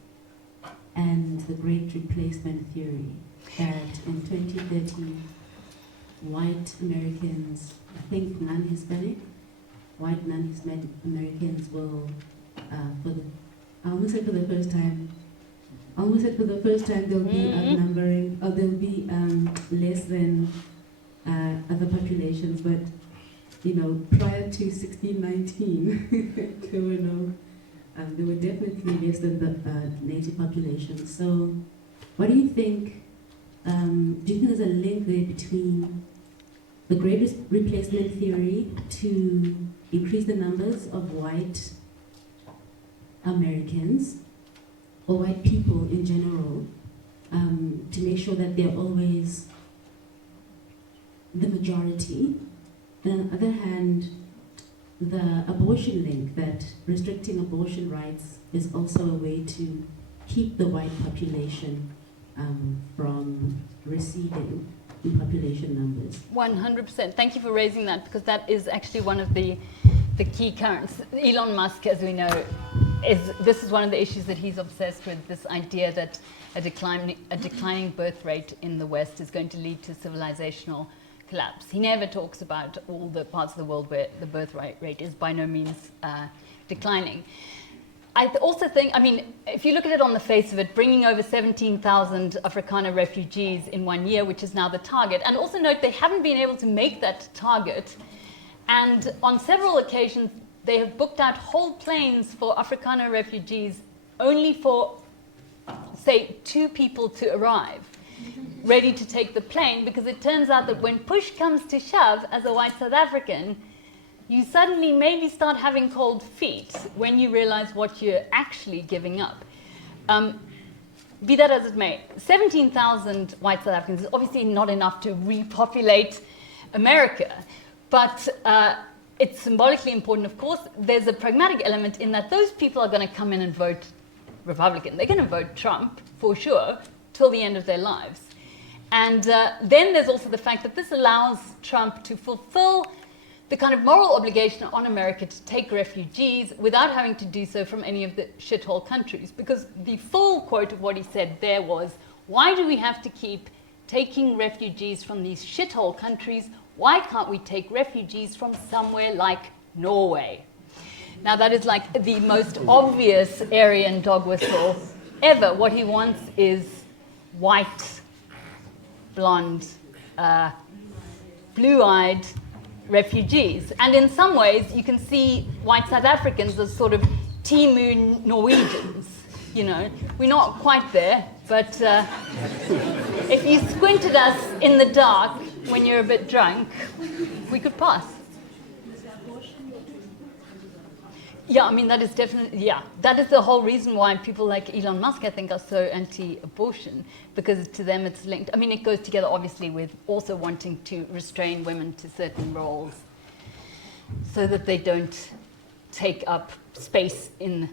and the Great Replacement theory that in 2030 white Americans, I think non-Hispanic, white non-Hispanic Americans will, I almost said for the first time, there'll be outnumbering, or there'll be less than other populations, but you know, prior to 1619, there were definitely less than the native population. So, what do you think? Do you think there's a link there between the Great Replacement theory to increase the numbers of white Americans or white people in general, to make sure that they're always the majority? And on the other hand, the abortion link, that restricting abortion rights is also a way to keep the white population from receding in population numbers. 100%. Thank you for raising that, because that is actually one of the key currents. Elon Musk, as we know, this is one of the issues that he's obsessed with, this idea that a declining birth rate in the West is going to lead to civilizational collapse. He never talks about all the parts of the world where the birth rate is by no means declining. I also think, I mean, if you look at it on the face of it, bringing over 17,000 Afrikaner refugees in 1 year, which is now the target, and also note they haven't been able to make that target, and on several occasions they have booked out whole planes for Afrikaner refugees only for, say, 2 people to arrive, ready to take the plane, because it turns out that when push comes to shove, as a white South African, you suddenly maybe start having cold feet when you realize what you're actually giving up. Be that as it may, 17,000 white South Africans is obviously not enough to repopulate America, but it's symbolically important, of course. There's a pragmatic element in that those people are going to come in and vote Republican. They're going to vote Trump, for sure, till the end of their lives. And then there's also the fact that this allows Trump to fulfill the kind of moral obligation on America to take refugees without having to do so from any of the shithole countries. Because the full quote of what he said there was, why do we have to keep taking refugees from these shithole countries? Why can't we take refugees from somewhere like Norway? Now that is like the most obvious Aryan dog whistle ever. What he wants is white, blonde, blue-eyed refugees. And in some ways, you can see white South Africans as sort of Timu Norwegians. You know, we're not quite there, but if you squint at us in the dark when you're a bit drunk, we could pass. Yeah, I mean, that is definitely, yeah. That is the whole reason why people like Elon Musk, I think, are so anti-abortion, because to them it's linked. I mean, it goes together, obviously, with also wanting to restrain women to certain roles so that they don't take up space in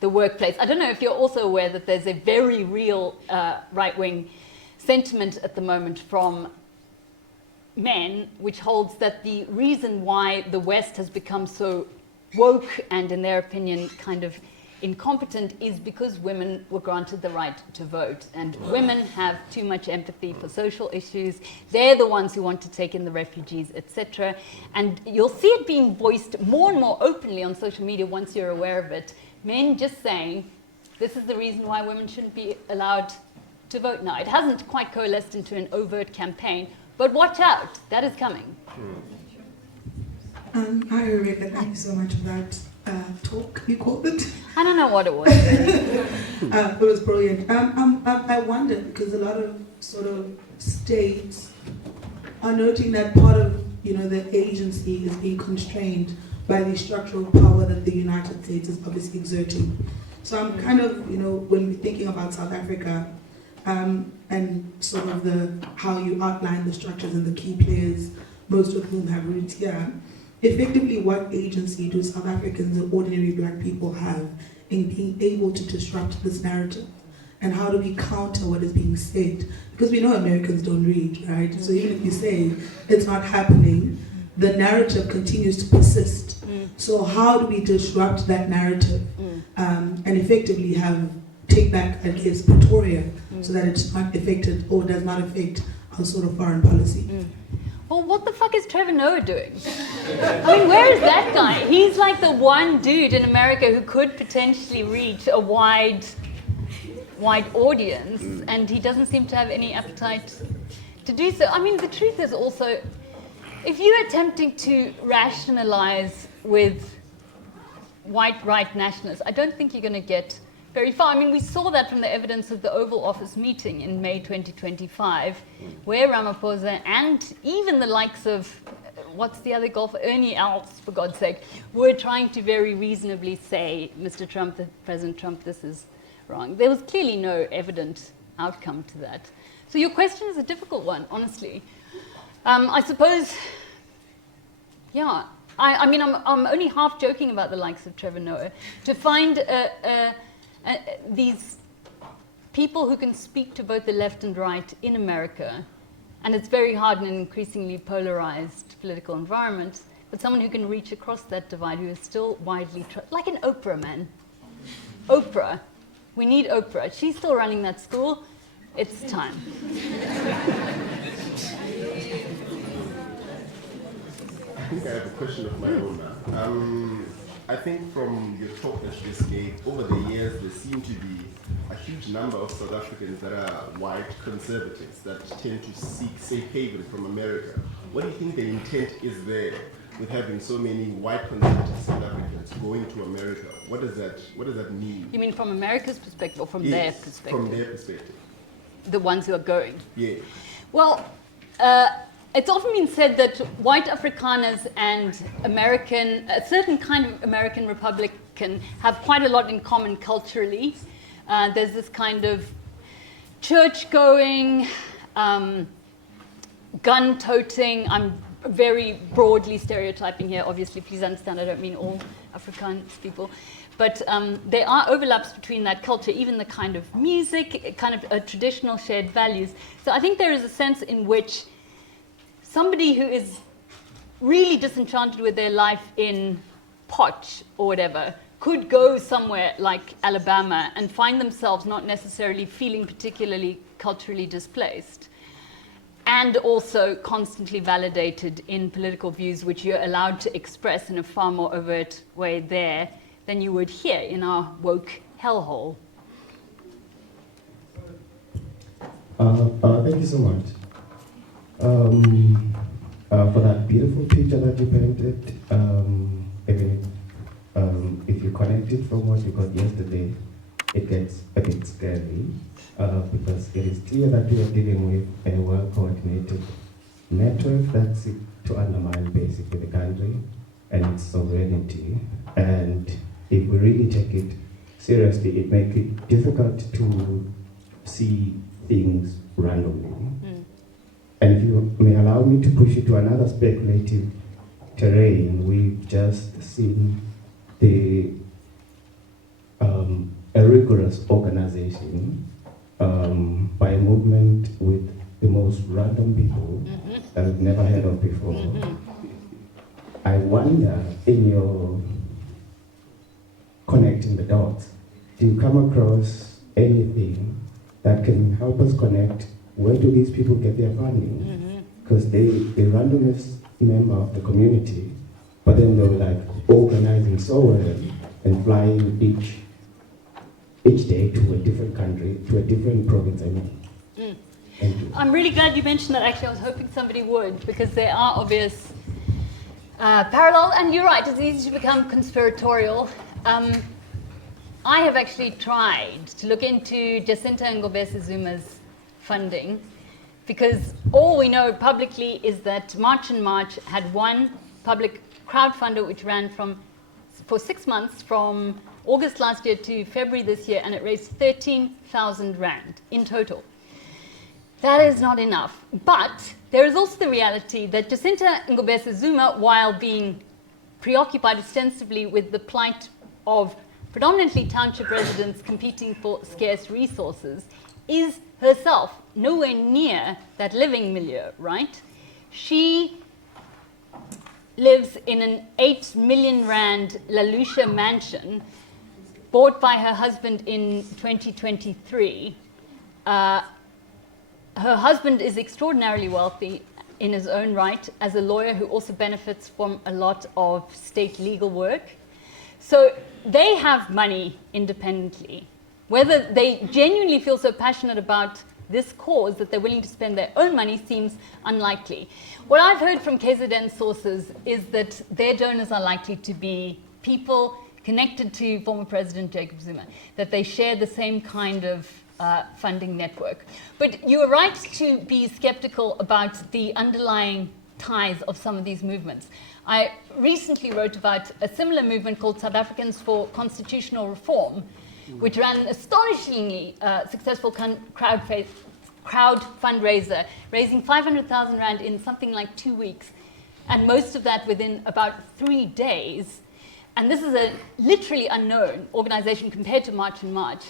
the workplace. I don't know if you're also aware that there's a very real right-wing sentiment at the moment from men, which holds that the reason why the West has become so woke and, in their opinion, kind of incompetent is because women were granted the right to vote. And women have too much empathy for social issues. They're the ones who want to take in the refugees, etc. And you'll see it being voiced more and more openly on social media once you're aware of it. Men just saying, this is the reason why women shouldn't be allowed to vote now. It hasn't quite coalesced into an overt campaign, but watch out, that is coming. Hi, Rebecca. Thank you so much for that talk, you called it. I don't know what it was. It was brilliant. I wonder, because a lot of sort of states are noting that part of, you know, the agency is being constrained by the structural power that the United States is obviously exerting. So I'm kind of, you know, when we're thinking about South Africa, and sort of how you outline the structures and the key players, most of whom have roots here, effectively what agency do South Africans and ordinary black people have in being able to disrupt this narrative? And how do we counter what is being said? Because we know Americans don't read, right? So even if you say it's not happening, the narrative continues to persist. So how do we disrupt that narrative and effectively take back, I guess, Pretoria so that it's not affected or does not affect our sort of foreign policy? Well, what the fuck is Trevor Noah doing? I mean, where is that guy? He's like the one dude in America who could potentially reach a wide audience, and he doesn't seem to have any appetite to do so. I mean, the truth is also, if you're attempting to rationalize with white right nationalists, I don't think you're going to get very far. I mean, we saw that from the evidence of the Oval Office meeting in May 2025, where Ramaphosa and even the likes of, what's the other golfer, Ernie Els, for God's sake, were trying to very reasonably say, Mr. Trump, President Trump, this is wrong. There was clearly no evident outcome to that. So your question is a difficult one, honestly. I suppose, yeah, I mean, I'm only half joking about the likes of Trevor Noah. To find these people who can speak to both the left and right in America, and it's very hard in an increasingly polarized political environment, but someone who can reach across that divide, who is still widely like an Oprah, man. Oprah. We need Oprah. She's still running that school. It's time. I think I have a question of my own now. I think from your talk that you just gave, over the years there seem to be a huge number of South Africans that are white conservatives that tend to seek safe haven from America. What do you think the intent is there with having so many white conservative South Africans going to America? What does that mean? You mean from America's perspective or from their perspective? From their perspective. The ones who are going? Yeah. Well, it's often been said that white Afrikaners and a certain kind of American Republican have quite a lot in common culturally. There's this kind of church-going, gun-toting, I'm very broadly stereotyping here, obviously, please understand I don't mean all Afrikaans people. But there are overlaps between that culture, even the kind of music, kind of traditional shared values. So I think there is a sense in which somebody who is really disenchanted with their life in Potch or whatever could go somewhere like Alabama and find themselves not necessarily feeling particularly culturally displaced, and also constantly validated in political views which you're allowed to express in a far more overt way there than you would here in our woke hellhole. Thank you so much for that beautiful picture that you painted. Even if you connect it from what you got yesterday, it gets a bit scary because it is clear that we are dealing with a well-coordinated network that seeks to undermine basically the country and its sovereignty. And if we really take it seriously, it makes it difficult to see things randomly. And if you may allow me to push it to another speculative terrain, we've just seen a rigorous organization by a movement with the most random people that we've never heard of before. I wonder, in your connecting the dots, do you come across anything that can help us connect? Where do these people get their funding? Because they randomest member of the community, but then they were like organizing so well and flying each day to a different country, to a different province, I mean. Thank you. I'm really glad you mentioned that. Actually, I was hoping somebody would, because there are obvious parallels, and you're right, it's easy to become conspiratorial. I have actually tried to look into Jacinta Ngobese Zuma's funding, because all we know publicly is that March and March had one public crowdfunder which ran for 6 months from August last year to February this year, and it raised 13,000 Rand in total. That is not enough. But there is also the reality that Jacinta Ngobese Zuma, while being preoccupied ostensibly with the plight of predominantly township residents competing for scarce resources, is herself nowhere near that living milieu, right? She lives in an 8 million Rand La Lucia mansion bought by her husband in 2023. Her husband is extraordinarily wealthy in his own right as a lawyer who also benefits from a lot of state legal work. So they have money independently. Whether they genuinely feel so passionate about this cause that they're willing to spend their own money seems unlikely. What I've heard from KZN sources is that their donors are likely to be people connected to former President Jacob Zuma, that they share the same kind of funding network. But you are right to be skeptical about the underlying ties of some of these movements. I recently wrote about a similar movement called South Africans for Constitutional Reform, which ran an astonishingly successful crowd fundraiser, raising 500,000 Rand in something like 2 weeks, and most of that within about 3 days. And this is a literally unknown organization compared to March and March.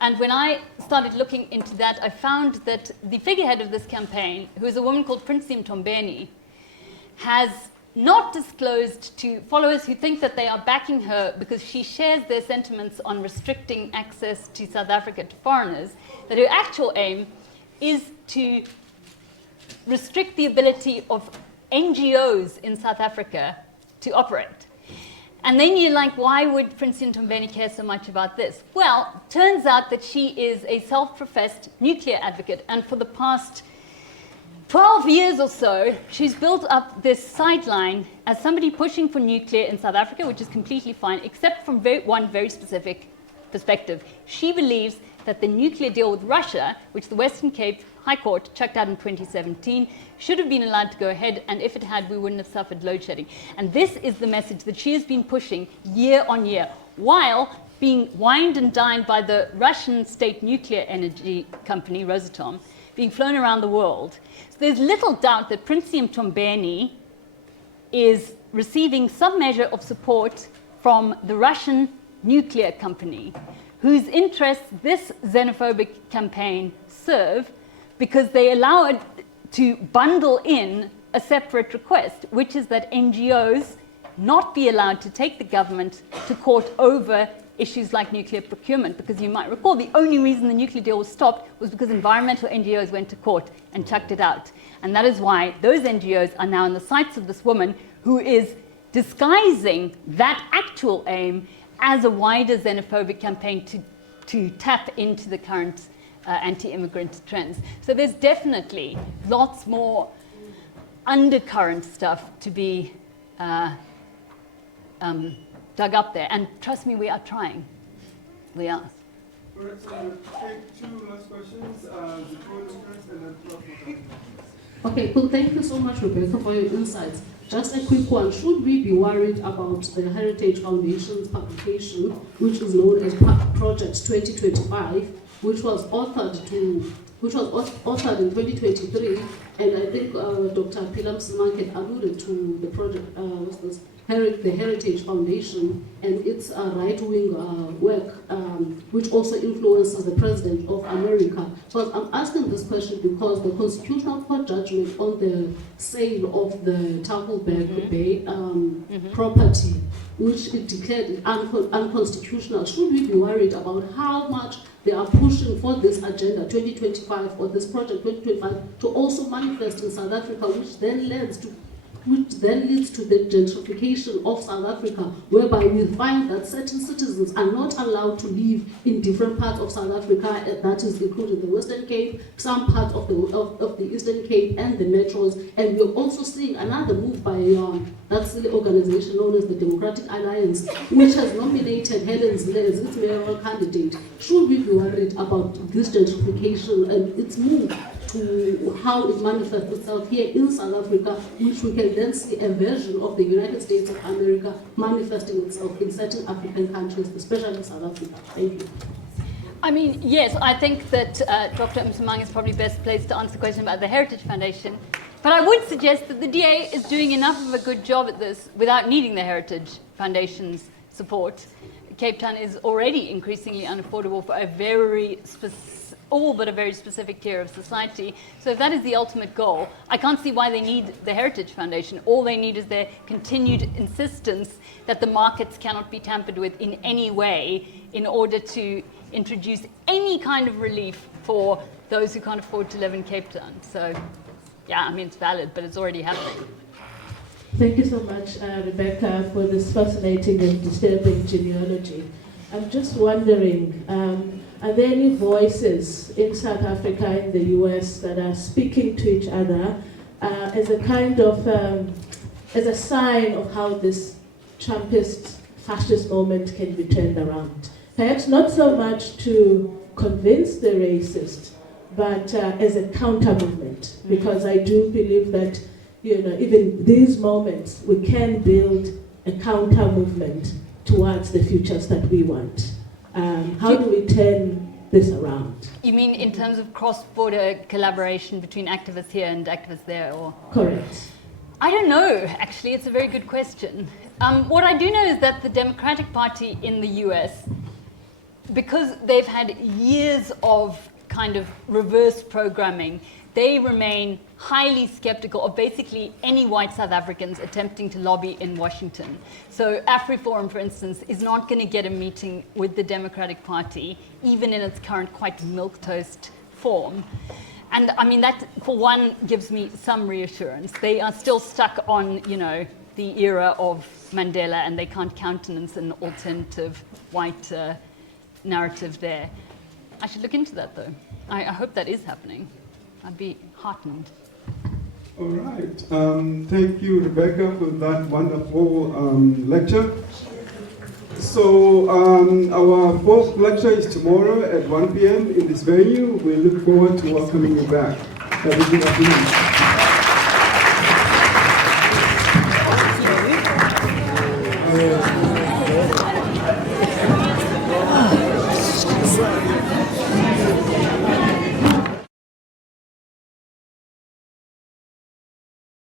And when I started looking into that, I found that the figurehead of this campaign, who is a woman called Princey Mtombeni, has not disclosed to followers who think that they are backing her because she shares their sentiments on restricting access to South Africa to foreigners, that her actual aim is to restrict the ability of NGOs in South Africa to operate. And then you're like, why would Princey Mtombeni care so much about this? Well, turns out that she is a self-professed nuclear advocate, and for the past 12 years or so, she's built up this sideline as somebody pushing for nuclear in South Africa, which is completely fine, except from one very specific perspective. She believes that the nuclear deal with Russia, which the Western Cape High Court chucked out in 2017, should have been allowed to go ahead, and if it had, we wouldn't have suffered load shedding. And this is the message that she has been pushing year on year, while being wined and dined by the Russian state nuclear energy company, Rosatom, being flown around the world. So there's little doubt that Princey Mtombeni is receiving some measure of support from the Russian nuclear company, whose interests this xenophobic campaign serve, because they allow it to bundle in a separate request, which is that NGOs not be allowed to take the government to court over issues like nuclear procurement, because you might recall the only reason the nuclear deal was stopped was because environmental NGOs went to court and chucked it out. And that is why those NGOs are now in the sights of this woman who is disguising that actual aim as a wider xenophobic campaign to tap into the current anti-immigrant trends. So there's definitely lots more undercurrent stuff to be dug up there. And trust me, we are trying. We are. All right, so we'll take two last questions. Nicole first and then Prof. Okay, cool. Thank you so much, Rebecca, for your insights. Just a quick one. Should we be worried about the Heritage Foundation's publication, which is known as Project 2025, which was authored in 2023, and I think Dr. Pilam Simak alluded to the project, the Heritage Foundation and its right-wing work, which also influences the President of America. So I'm asking this question because the Constitutional Court judgment on the sale of the Tafelberg Bay property, which it declared unconstitutional, should we be worried about how much they are pushing for this agenda 2025 or this project 2025 to also manifest in South Africa, which then leads to the gentrification of South Africa, whereby we find that certain citizens are not allowed to live in different parts of South Africa, that is including the Western Cape, some parts of the Eastern Cape and the metros. And we're also seeing another move by that silly organization known as the Democratic Alliance, which has nominated Helen Zille as its mayoral candidate. Should we be worried about this gentrification and its move to how it manifests itself here in South Africa, which we can then see a version of the United States of America manifesting itself in certain African countries, especially South Africa? Thank you. I mean, yes, I think that Dr. Msimang is probably best placed to answer the question about the Heritage Foundation. But I would suggest that the DA is doing enough of a good job at this without needing the Heritage Foundation's support. Cape Town is already increasingly unaffordable for a very all but a very specific tier of society. So if that is the ultimate goal, I can't see why they need the Heritage Foundation. All they need is their continued insistence that the markets cannot be tampered with in any way in order to introduce any kind of relief for those who can't afford to live in Cape Town. So, yeah, I mean, it's valid, but it's already happening. Thank you so much, Rebecca, for this fascinating and disturbing genealogy. I'm just wondering, are there any voices in South Africa, in the US, that are speaking to each other as a kind of, as a sign of how this Trumpist fascist moment can be turned around? Perhaps not so much to convince the racist, but as a counter movement, because I do believe that, you know, even these moments, we can build a counter movement towards the futures that we want. How do we turn this around? You mean in terms of cross-border collaboration between activists here and activists there, or? Correct. I don't know, actually. It's a very good question. What I do know is that the Democratic Party in the US, because they've had years of kind of reverse programming, they remain highly skeptical of basically any white South Africans attempting to lobby in Washington. So AfriForum, for instance, is not going to get a meeting with the Democratic Party, even in its current quite milquetoast form. And I mean, that, for one, gives me some reassurance. They are still stuck on, you know, the era of Mandela, and they can't countenance an alternative white narrative there. I should look into that, though. I hope that is happening. I'd be heartened. All right. Thank you, Rebecca, for that wonderful lecture. So our fourth lecture is tomorrow at 1 p.m. in this venue. We look forward to welcoming you back. Have a good afternoon.